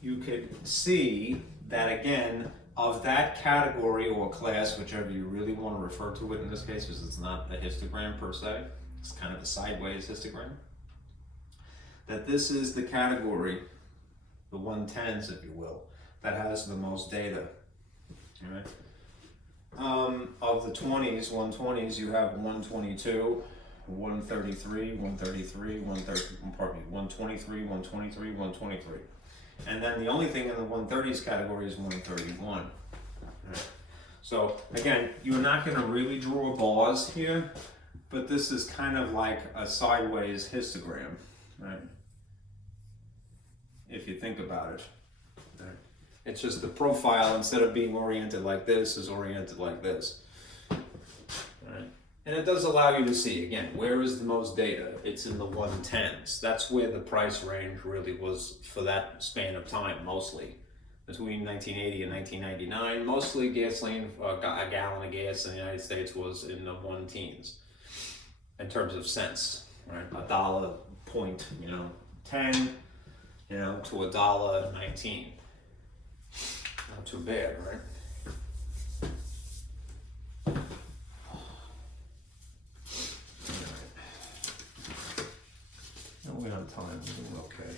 You could see that again, of that category or class, whichever you really want to refer to it in this case, because it's not a histogram per se, it's kind of a sideways histogram, that this is the category, the 110s, if you will, that has the most data. All right. Of the 20s, 120s, you have 122, 133, 133, 123, 123, 123. And then the only thing in the 130s category is 131. Right. So again, you're not going to really draw bars here, but this is kind of like a sideways histogram, right? If you think about it. Right. It's just the profile, instead of being oriented like this, is oriented like this. Right. And it does allow you to see, again, where is the most data? It's in the 110s. That's where the price range really was for that span of time, mostly. Between 1980 and 1999, mostly gasoline, a gallon of gas in the United States was in the 1 teens in terms of cents, right? $1 point, 10, to $1.19. Not too bad, right? We're on time, we're doing okay.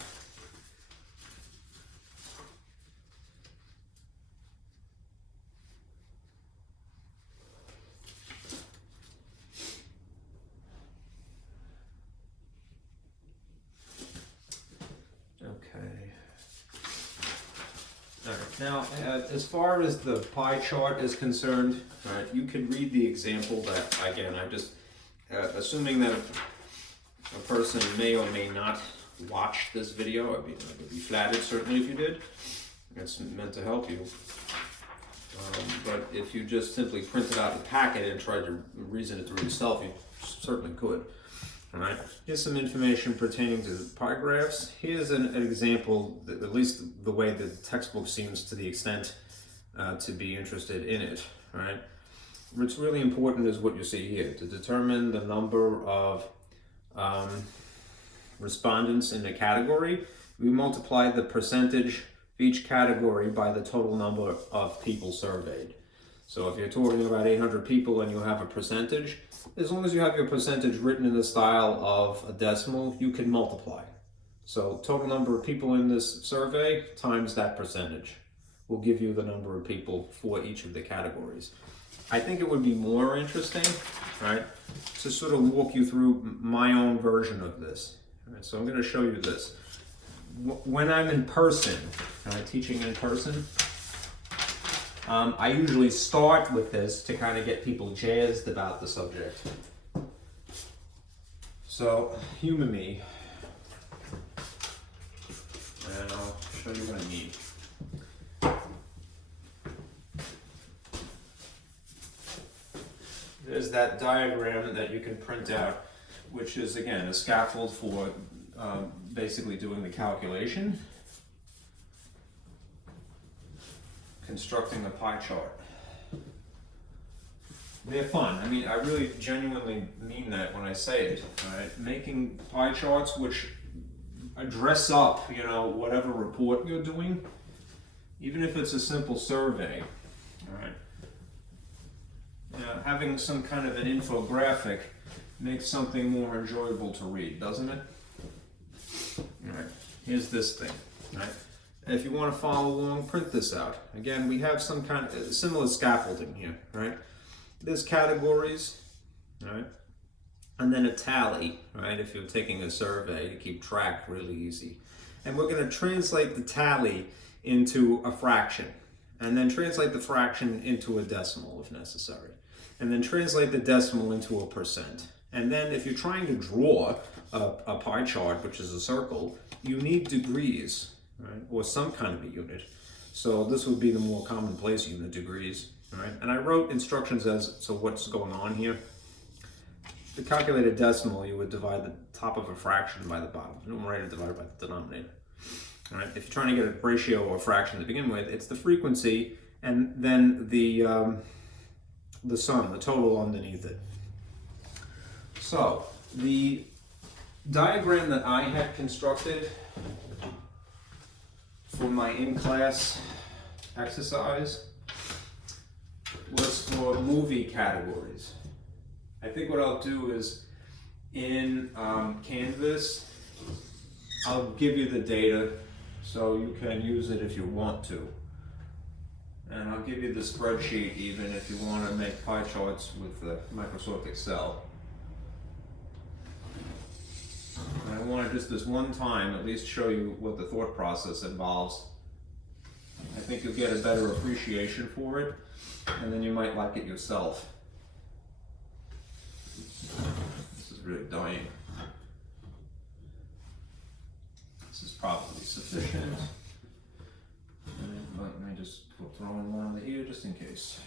All right, now as far as the pie chart is concerned, all right, you can read the example that, again, I'm just assuming that a person may or may not watch this video. I would be flattered, certainly, if you did. It's meant to help you. But if you just simply printed out the packet and tried to reason it through yourself, you certainly could. All right. Here's some information pertaining to the pie graphs. Here's an example, at least the way the textbook seems to the extent to be interested in it. All right. What's really important is what you see here. To determine the number of respondents in the category, we multiply the percentage of each category by the total number of people surveyed. So if you're talking about 800 people and you have a percentage, as long as you have your percentage written in the style of a decimal, you can multiply. So total number of people in this survey times that percentage will give you the number of people for each of the categories. I think it would be more interesting, right, to sort of walk you through my own version of this. All right, so I'm going to show you this. When I'm in person, teaching in person, I usually start with this to kind of get people jazzed about the subject. So, humor me, and I'll show you what I mean. There's that diagram that you can print out, which is, again, a scaffold for basically doing the calculation, constructing a pie chart. They're fun. I mean, I really genuinely mean that when I say it. Right? Making pie charts which dress up, you know, whatever report you're doing, even if it's a simple survey. All right. Having some kind of an infographic makes something more enjoyable to read, doesn't it? All right. Here's this thing. All right. If you want to follow along, print this out. Again, we have some kind of similar scaffolding here, right? There's categories, right? And then a tally, right? If you're taking a survey to keep track really easy. And we're going to translate the tally into a fraction, and then translate the fraction into a decimal if necessary. And then translate the decimal into a percent. And then if you're trying to draw a pie chart, which is a circle, you need degrees, right? Or some kind of a unit. So this would be the more commonplace unit, degrees, right? And I wrote instructions as to what's going on here. To calculate a decimal, you would divide the top of a fraction by the bottom. The numerator divided by the denominator. All right? If you're trying to get a ratio or a fraction to begin with, it's the frequency and then the sum, the total underneath it. So the diagram that I had constructed for my in-class exercise was for movie categories. I think what I'll do is in Canvas, I'll give you the data so you can use it if you want to. And I'll give you the spreadsheet even if you want to make pie charts with Microsoft Excel. And I want to just this one time at least show you what the thought process involves. I think you'll get a better appreciation for it, and then you might like it yourself. This is really dying. This is probably sufficient. But let me just throw in one over here just in case.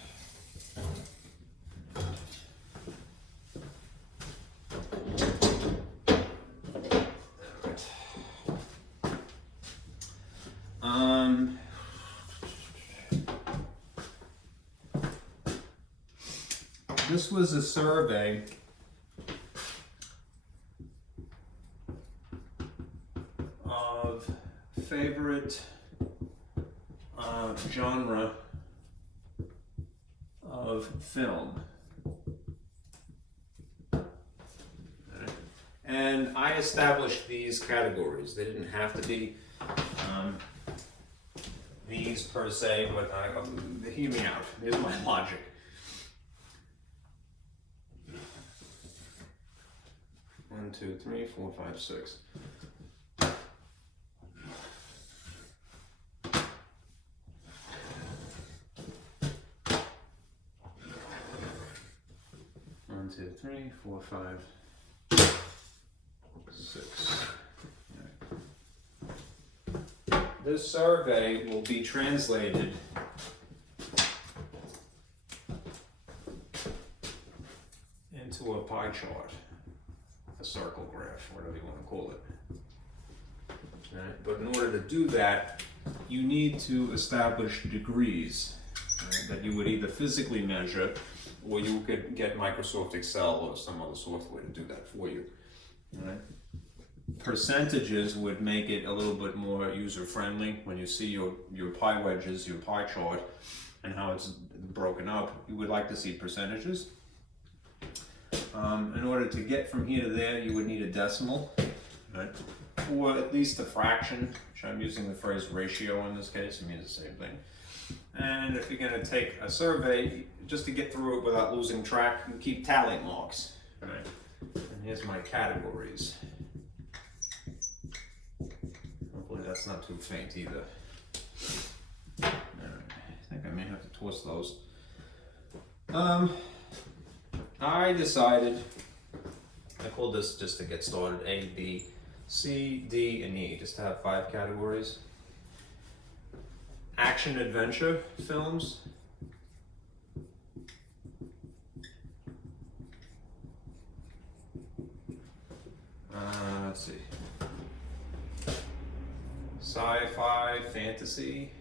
This was a survey of favorite genre of film. And I established these categories. They didn't have to be these per se, but hear me out. Here's my logic. One, two, three, four, five, six. One, two, three, four, five, six. Right. This survey will be translated into a pie chart, a circle graph, whatever you want to call it. Right. But in order to do that, you need to establish degrees, right, that you would either physically measure, or you could get Microsoft Excel or some other software to do that for you. Right? percentages would make it a little bit more user-friendly. When you see your Pi wedges, your pie chart, and how it's broken up, you would like to see percentages. In order to get from here to there, you would need a decimal, right? Or at least a fraction, which I'm using the phrase ratio in this case, it means the same thing. And if you're going to take a survey, just to get through it without losing track, you keep tally marks, right? And here's my categories. Hopefully that's not too faint either. All right. I think I may have to twist those. I decided, I called this just to get started, A, B, C, D, and E, just to have 5 categories. Action adventure films. Let's see. Sci-fi, fantasy.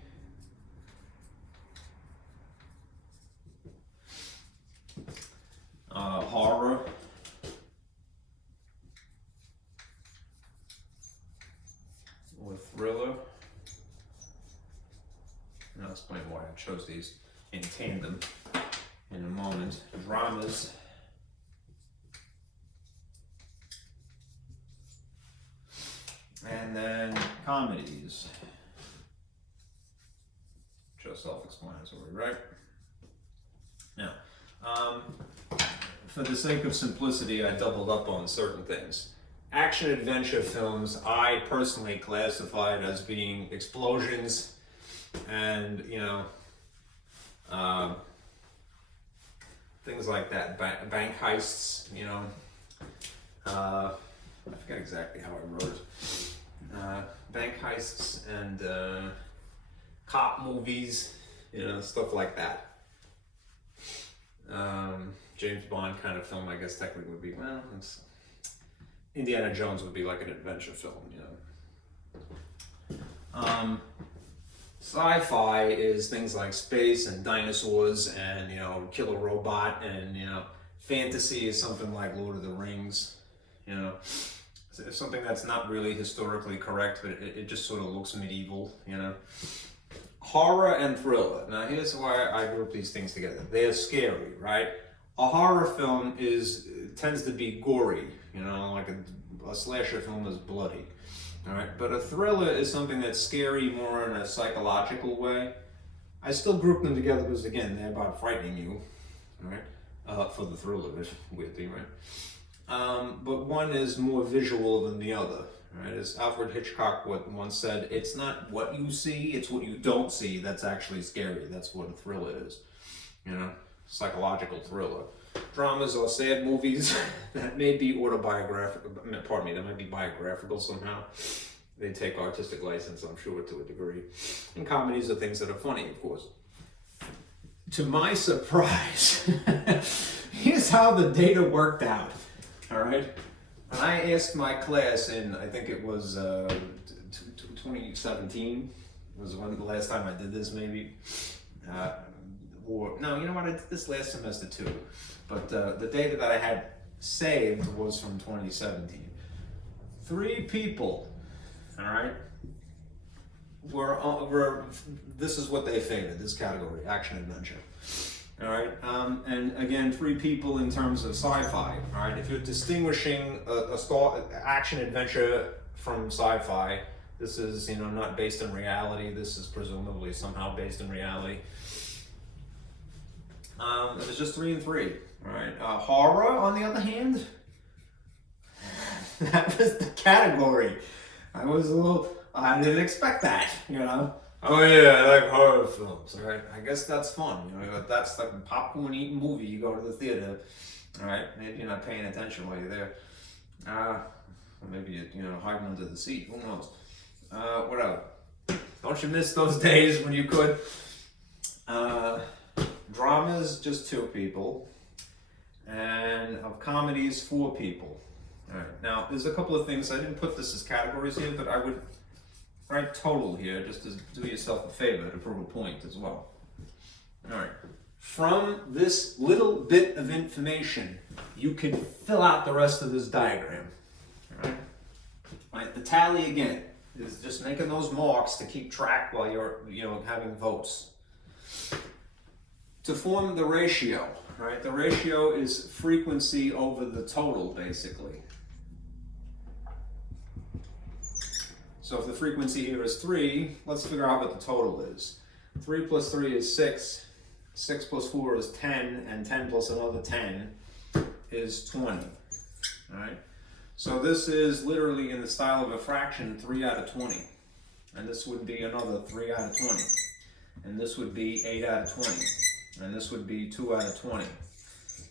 Horror. Or thriller. And I'll explain why I chose these in tandem in a moment. Dramas. And then comedies. Just self-explanatory, right? Now, for the sake of simplicity, I doubled up on certain things. Action adventure films, I personally classified as being explosions and, things like that, bank heists, I forget exactly how I wrote it. Bank heists and cop movies, stuff like that. James Bond kind of film, I guess technically would be, Indiana Jones would be like an adventure film, Sci-fi is things like space and dinosaurs and, killer robot, and, fantasy is something like Lord of the Rings, It's something that's not really historically correct, but it just sort of looks medieval, Horror and thriller. Now here's why I group these things together. They're scary, right? A horror film tends to be gory, like a slasher film is bloody, all right? But a thriller is something that's scary more in a psychological way. I still group them together because, again, they're about frightening you, all right? For the thriller, weirdly, right? But one is more visual than the other, right? As Alfred Hitchcock once said, it's not what you see, it's what you don't see that's actually scary. That's what a thriller is, psychological thriller. Dramas are sad movies that may be autobiographical, that might be biographical somehow. They take artistic license, I'm sure, to a degree. And comedies are things that are funny, of course. To my surprise, here's how the data worked out, all right? When I asked my class in, I think it was 2017, was the last time I did this, maybe. Or no, you know what? I did this last semester too, but the data that I had saved was from 2017. 3 people, all right, were this is what they favored, this category, action adventure. All right, and again, 3 people in terms of sci-fi. All right, if you're distinguishing a action adventure from sci-fi, this is not based in reality. This is presumably somehow based in reality. It was just 3 and 3. All right, horror, on the other hand, that was the category. I didn't expect that. Oh yeah, I like horror films, all right? I guess that's fun, that's like a popcorn-eating movie, you go to the theater, all right? Maybe you're not paying attention while you're there. Or maybe you're, hiding under the seat, who knows? What else? Don't you miss those days when you could? Dramas, just 2 people. And of comedies, 4 people. All right, now there's a couple of things, I didn't put this as categories here, but I would write total here just to do yourself a favor to prove a point as well. All right, from this little bit of information, you can fill out the rest of this diagram. All right, Right? The tally again is just making those marks to keep track while you're, having votes. To form the ratio, right? The ratio is frequency over the total, basically. So if the frequency here is 3, let's figure out what the total is. 3 plus 3 is 6, 6 plus 4 is 10, and 10 plus another 10 is 20, all right? So this is literally in the style of a fraction, 3 out of 20. And this would be another 3 out of 20. And this would be 8 out of 20. And this would be 2 out of 20.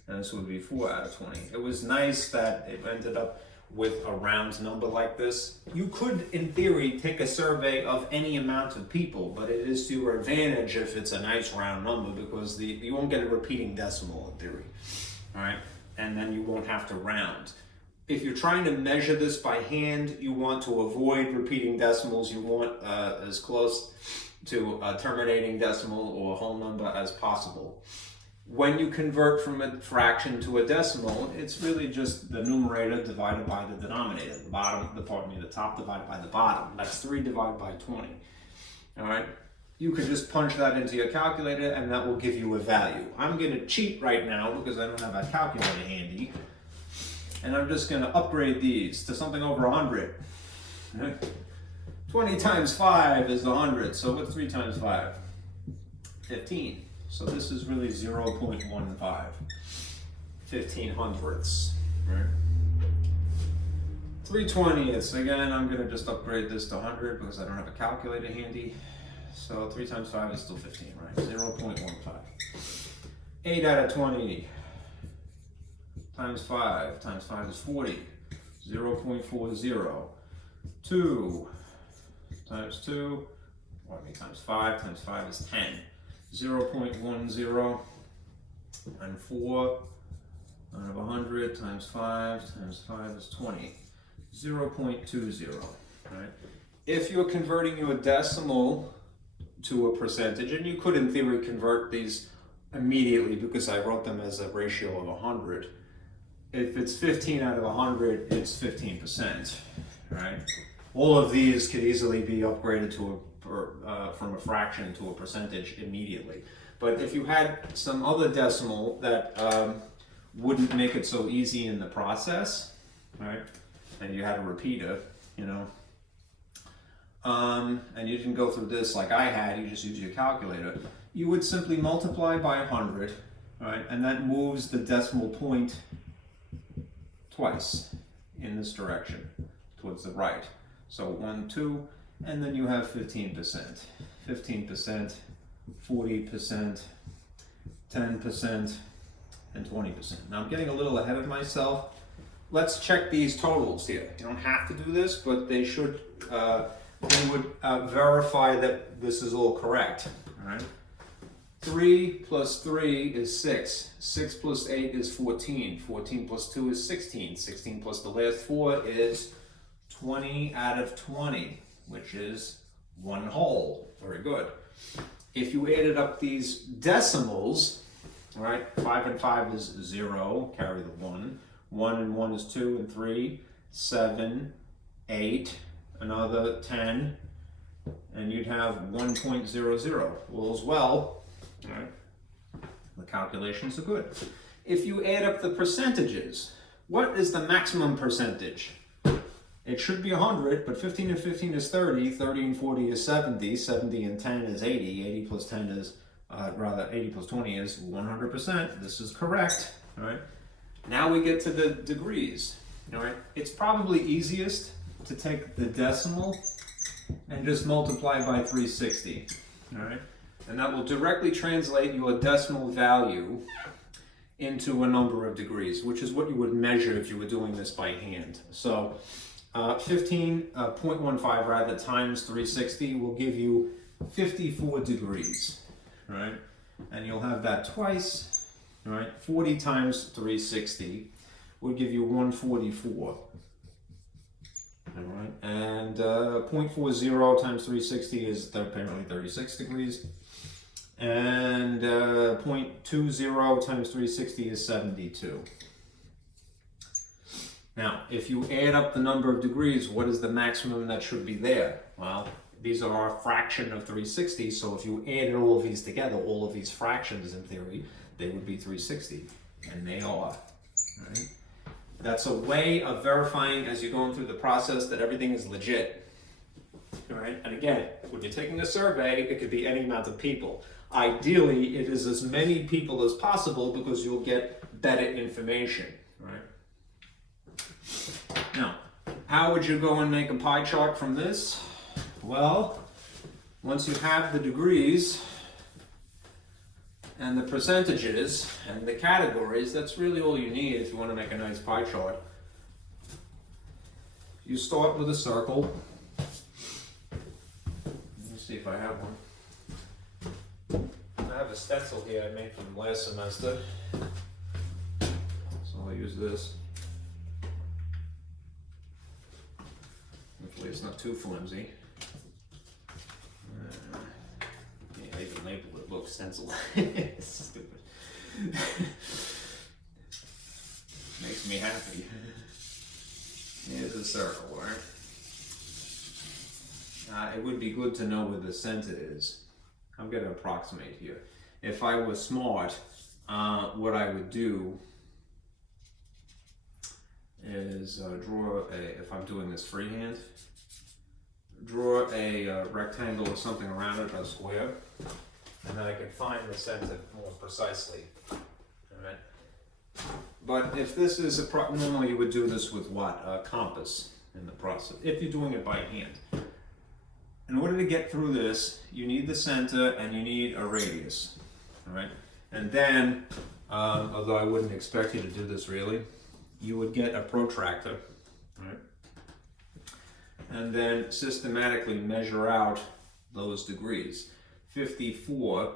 And this would be 4 out of 20. It was nice that it ended up with a round number like this. You could, in theory, take a survey of any amount of people, but it is to your advantage if it's a nice round number, because you won't get a repeating decimal in theory, all right? And then you won't have to round. If you're trying to measure this by hand, you want to avoid repeating decimals. You want as close to a terminating decimal or a whole number as possible. When you convert from a fraction to a decimal, it's really just the numerator divided by the denominator. The top divided by the bottom. That's 3 divided by 20. All right? You can just punch that into your calculator and that will give you a value. I'm going to cheat right now because I don't have a calculator handy. And I'm just going to upgrade these to something over 100. 20 times 5 is 100. So what's 3 times 5? 15. So this is really 0.15. 15 hundredths. Right? 3/20ths. Again, I'm going to just upgrade this to 100 because I don't have a calculator handy. So 3 times 5 is still 15, right? 0.15. 8 out of 20. Times 5 is 40, 0.40. 2 times 2, times 5 is 10, 0.10, and 4 out of 100 times 5 is 20, 0.20, right? If you're converting your decimal to a percentage, and you could in theory convert these immediately because I wrote them as a ratio of 100, if it's 15 out of 100, it's 15%, right? All of these could easily be upgraded to from a fraction to a percentage immediately. But if you had some other decimal that wouldn't make it so easy in the process, right? And you had a repeater, and you didn't go through this like I had, you just use your calculator, you would simply multiply by 100, right? And that moves the decimal point twice in this direction towards the right. So 1, 2, and then you have 15%, 15%, 40%, 10%, and 20%. Now I'm getting a little ahead of myself. Let's check these totals here. You don't have to do this, but they should, they would verify that this is all correct, all right? 3 plus 3 is 6. 6 plus 8 is 14. 14 plus 2 is 16. 16 plus the last 4 is 20 out of 20, which is 1 whole. Very good. If you added up these decimals, all right, 5 and 5 is 0, carry the 1. 1 and 1 is 2 and 3, 7, 8, another 10, and you'd have 1.00. Well, as well, all right, the calculations are good. If you add up the percentages, what is the maximum percentage? It should be 100, but 15 and 15 is 30, 30 and 40 is 70, 70 and 10 is 80, 80 plus 10 is, 80 plus 20 is 100%. This is correct, all right? Now we get to the degrees, all right? It's probably easiest to take the decimal and just multiply by 360, all right? And that will directly translate your decimal value into a number of degrees, which is what you would measure if you were doing this by hand. So 15.15 rather times 360 will give you 54 degrees, right? And you'll have that twice, right? 40 times 360 would give you 144. All right, and 0.40 times 360 is apparently 36 degrees. And 0.20 times 360 is 72. Now, if you add up the number of degrees, what is the maximum that should be there? Well, these are a fraction of 360, so if you added all of these together, all of these fractions in theory, they would be 360, and they are. Right? That's a way of verifying as you're going through the process that everything is legit. All right? And again, when you're taking a survey, it could be any amount of people. Ideally, it is as many people as possible because you'll get better information. Right? Now, how would you go and make a pie chart from this? Well, once you have the degrees and the percentages and the categories, that's really all you need if you want to make a nice pie chart. You start with a circle. Let me see if I have one. I have a stencil here I made from last semester, so I'll use this. Hopefully it's not too flimsy. Yeah, I even labeled it, look, stencil. It's stupid. Makes me happy. Here's a circle, right? It would be good to know where the center is. I'm going to approximate here. If I was smart, what I would do is draw a, if I'm doing this freehand, draw a rectangle or something around it, a square, and then I can find the center more precisely. Alright. But if this is a normally you would do this with what? A compass in the process, if you're doing it by hand. In order to get through this, you need the center and you need a radius. Alright? And then, although I wouldn't expect you to do this really, you would get a protractor, right? And then systematically measure out those degrees. 54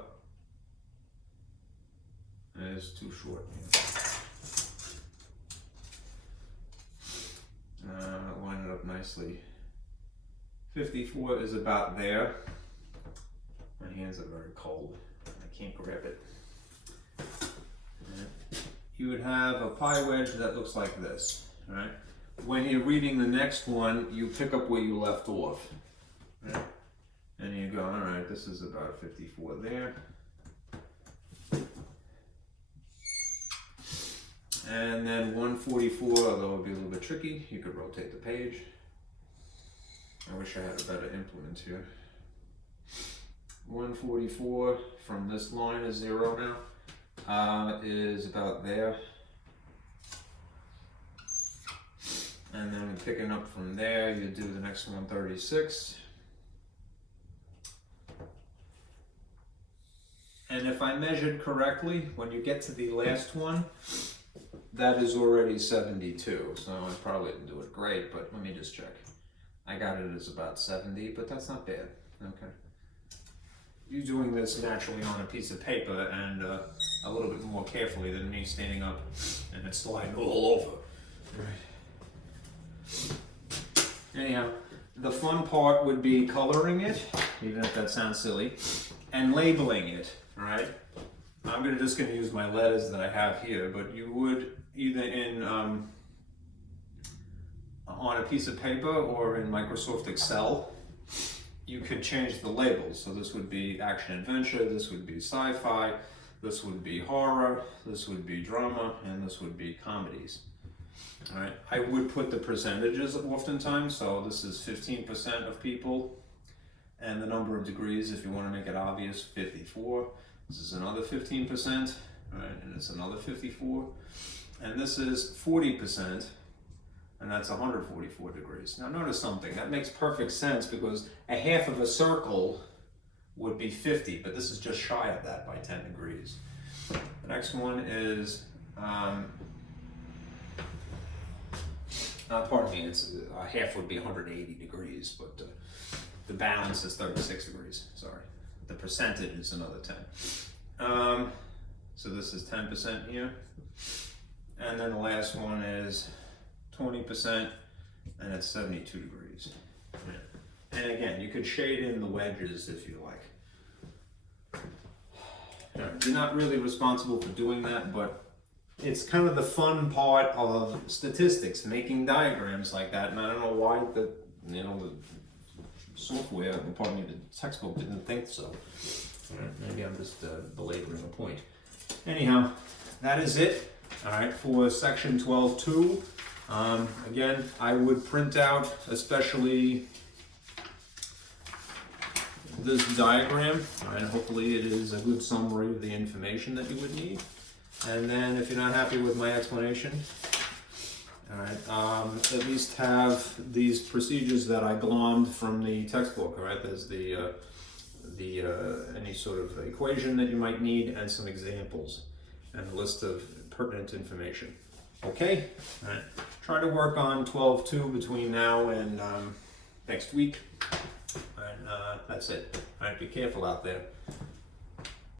is too short. Line it up nicely. 54 is about there. My hands are very cold. I can't grab it. You would have a pi wedge that looks like this, right? When you're reading the next one, you pick up where you left off, right? And you go, all right, this is about 54 there. And then 144, although it would be a little bit tricky, you could rotate the page. I wish I had a better implement here. 144 from this line is 0 now. Is about there, and then picking up from there, you do the next 136, and if I measured correctly, when you get to the last one, that is already 72, so I probably didn't do it great, but let me just check. I got it as about 70, but that's not bad. Okay. You doing this naturally on a piece of paper and a little bit more carefully than me standing up and it's sliding all over. Right. Anyhow, the fun part would be coloring it, even if that sounds silly, and labeling it, right? I'm just gonna use my letters that I have here, but you would either in on a piece of paper or in Microsoft Excel, you could change the labels. So this would be action adventure, this would be sci-fi, this would be horror, this would be drama, and this would be comedies. All right, I would put the percentages oftentimes. So this is 15% of people, and the number of degrees, if you want to make it obvious, 54. This is another 15%, all right, and it's another 54. And this is 40%. And that's 144 degrees. Now notice something, that makes perfect sense because a half of a circle would be 50, but this is just shy of that by 10 degrees. The next one is, pardon me, it's a half would be 180 degrees, but the balance is 36 degrees, sorry. The percentage is another 10. So this is 10% here. And then the last one is 20%, and it's 72 degrees. Yeah. And again, you could shade in the wedges if you like. You're not really responsible for doing that, but it's kind of the fun part of statistics, making diagrams like that, and I don't know why the software, pardon me, the textbook didn't think so. Maybe I'm just belaboring a point. Anyhow, that is it. All right, for section 12.2. Again, I would print out especially this diagram, and hopefully it is a good summary of the information that you would need. And then if you're not happy with my explanation, all right, at least have these procedures that I glommed from the textbook. All right, there's the any sort of equation that you might need, and some examples, and a list of pertinent information. Okay, all right. Try to work on 12.2 between now and next week, and that's it. All right, be careful out there.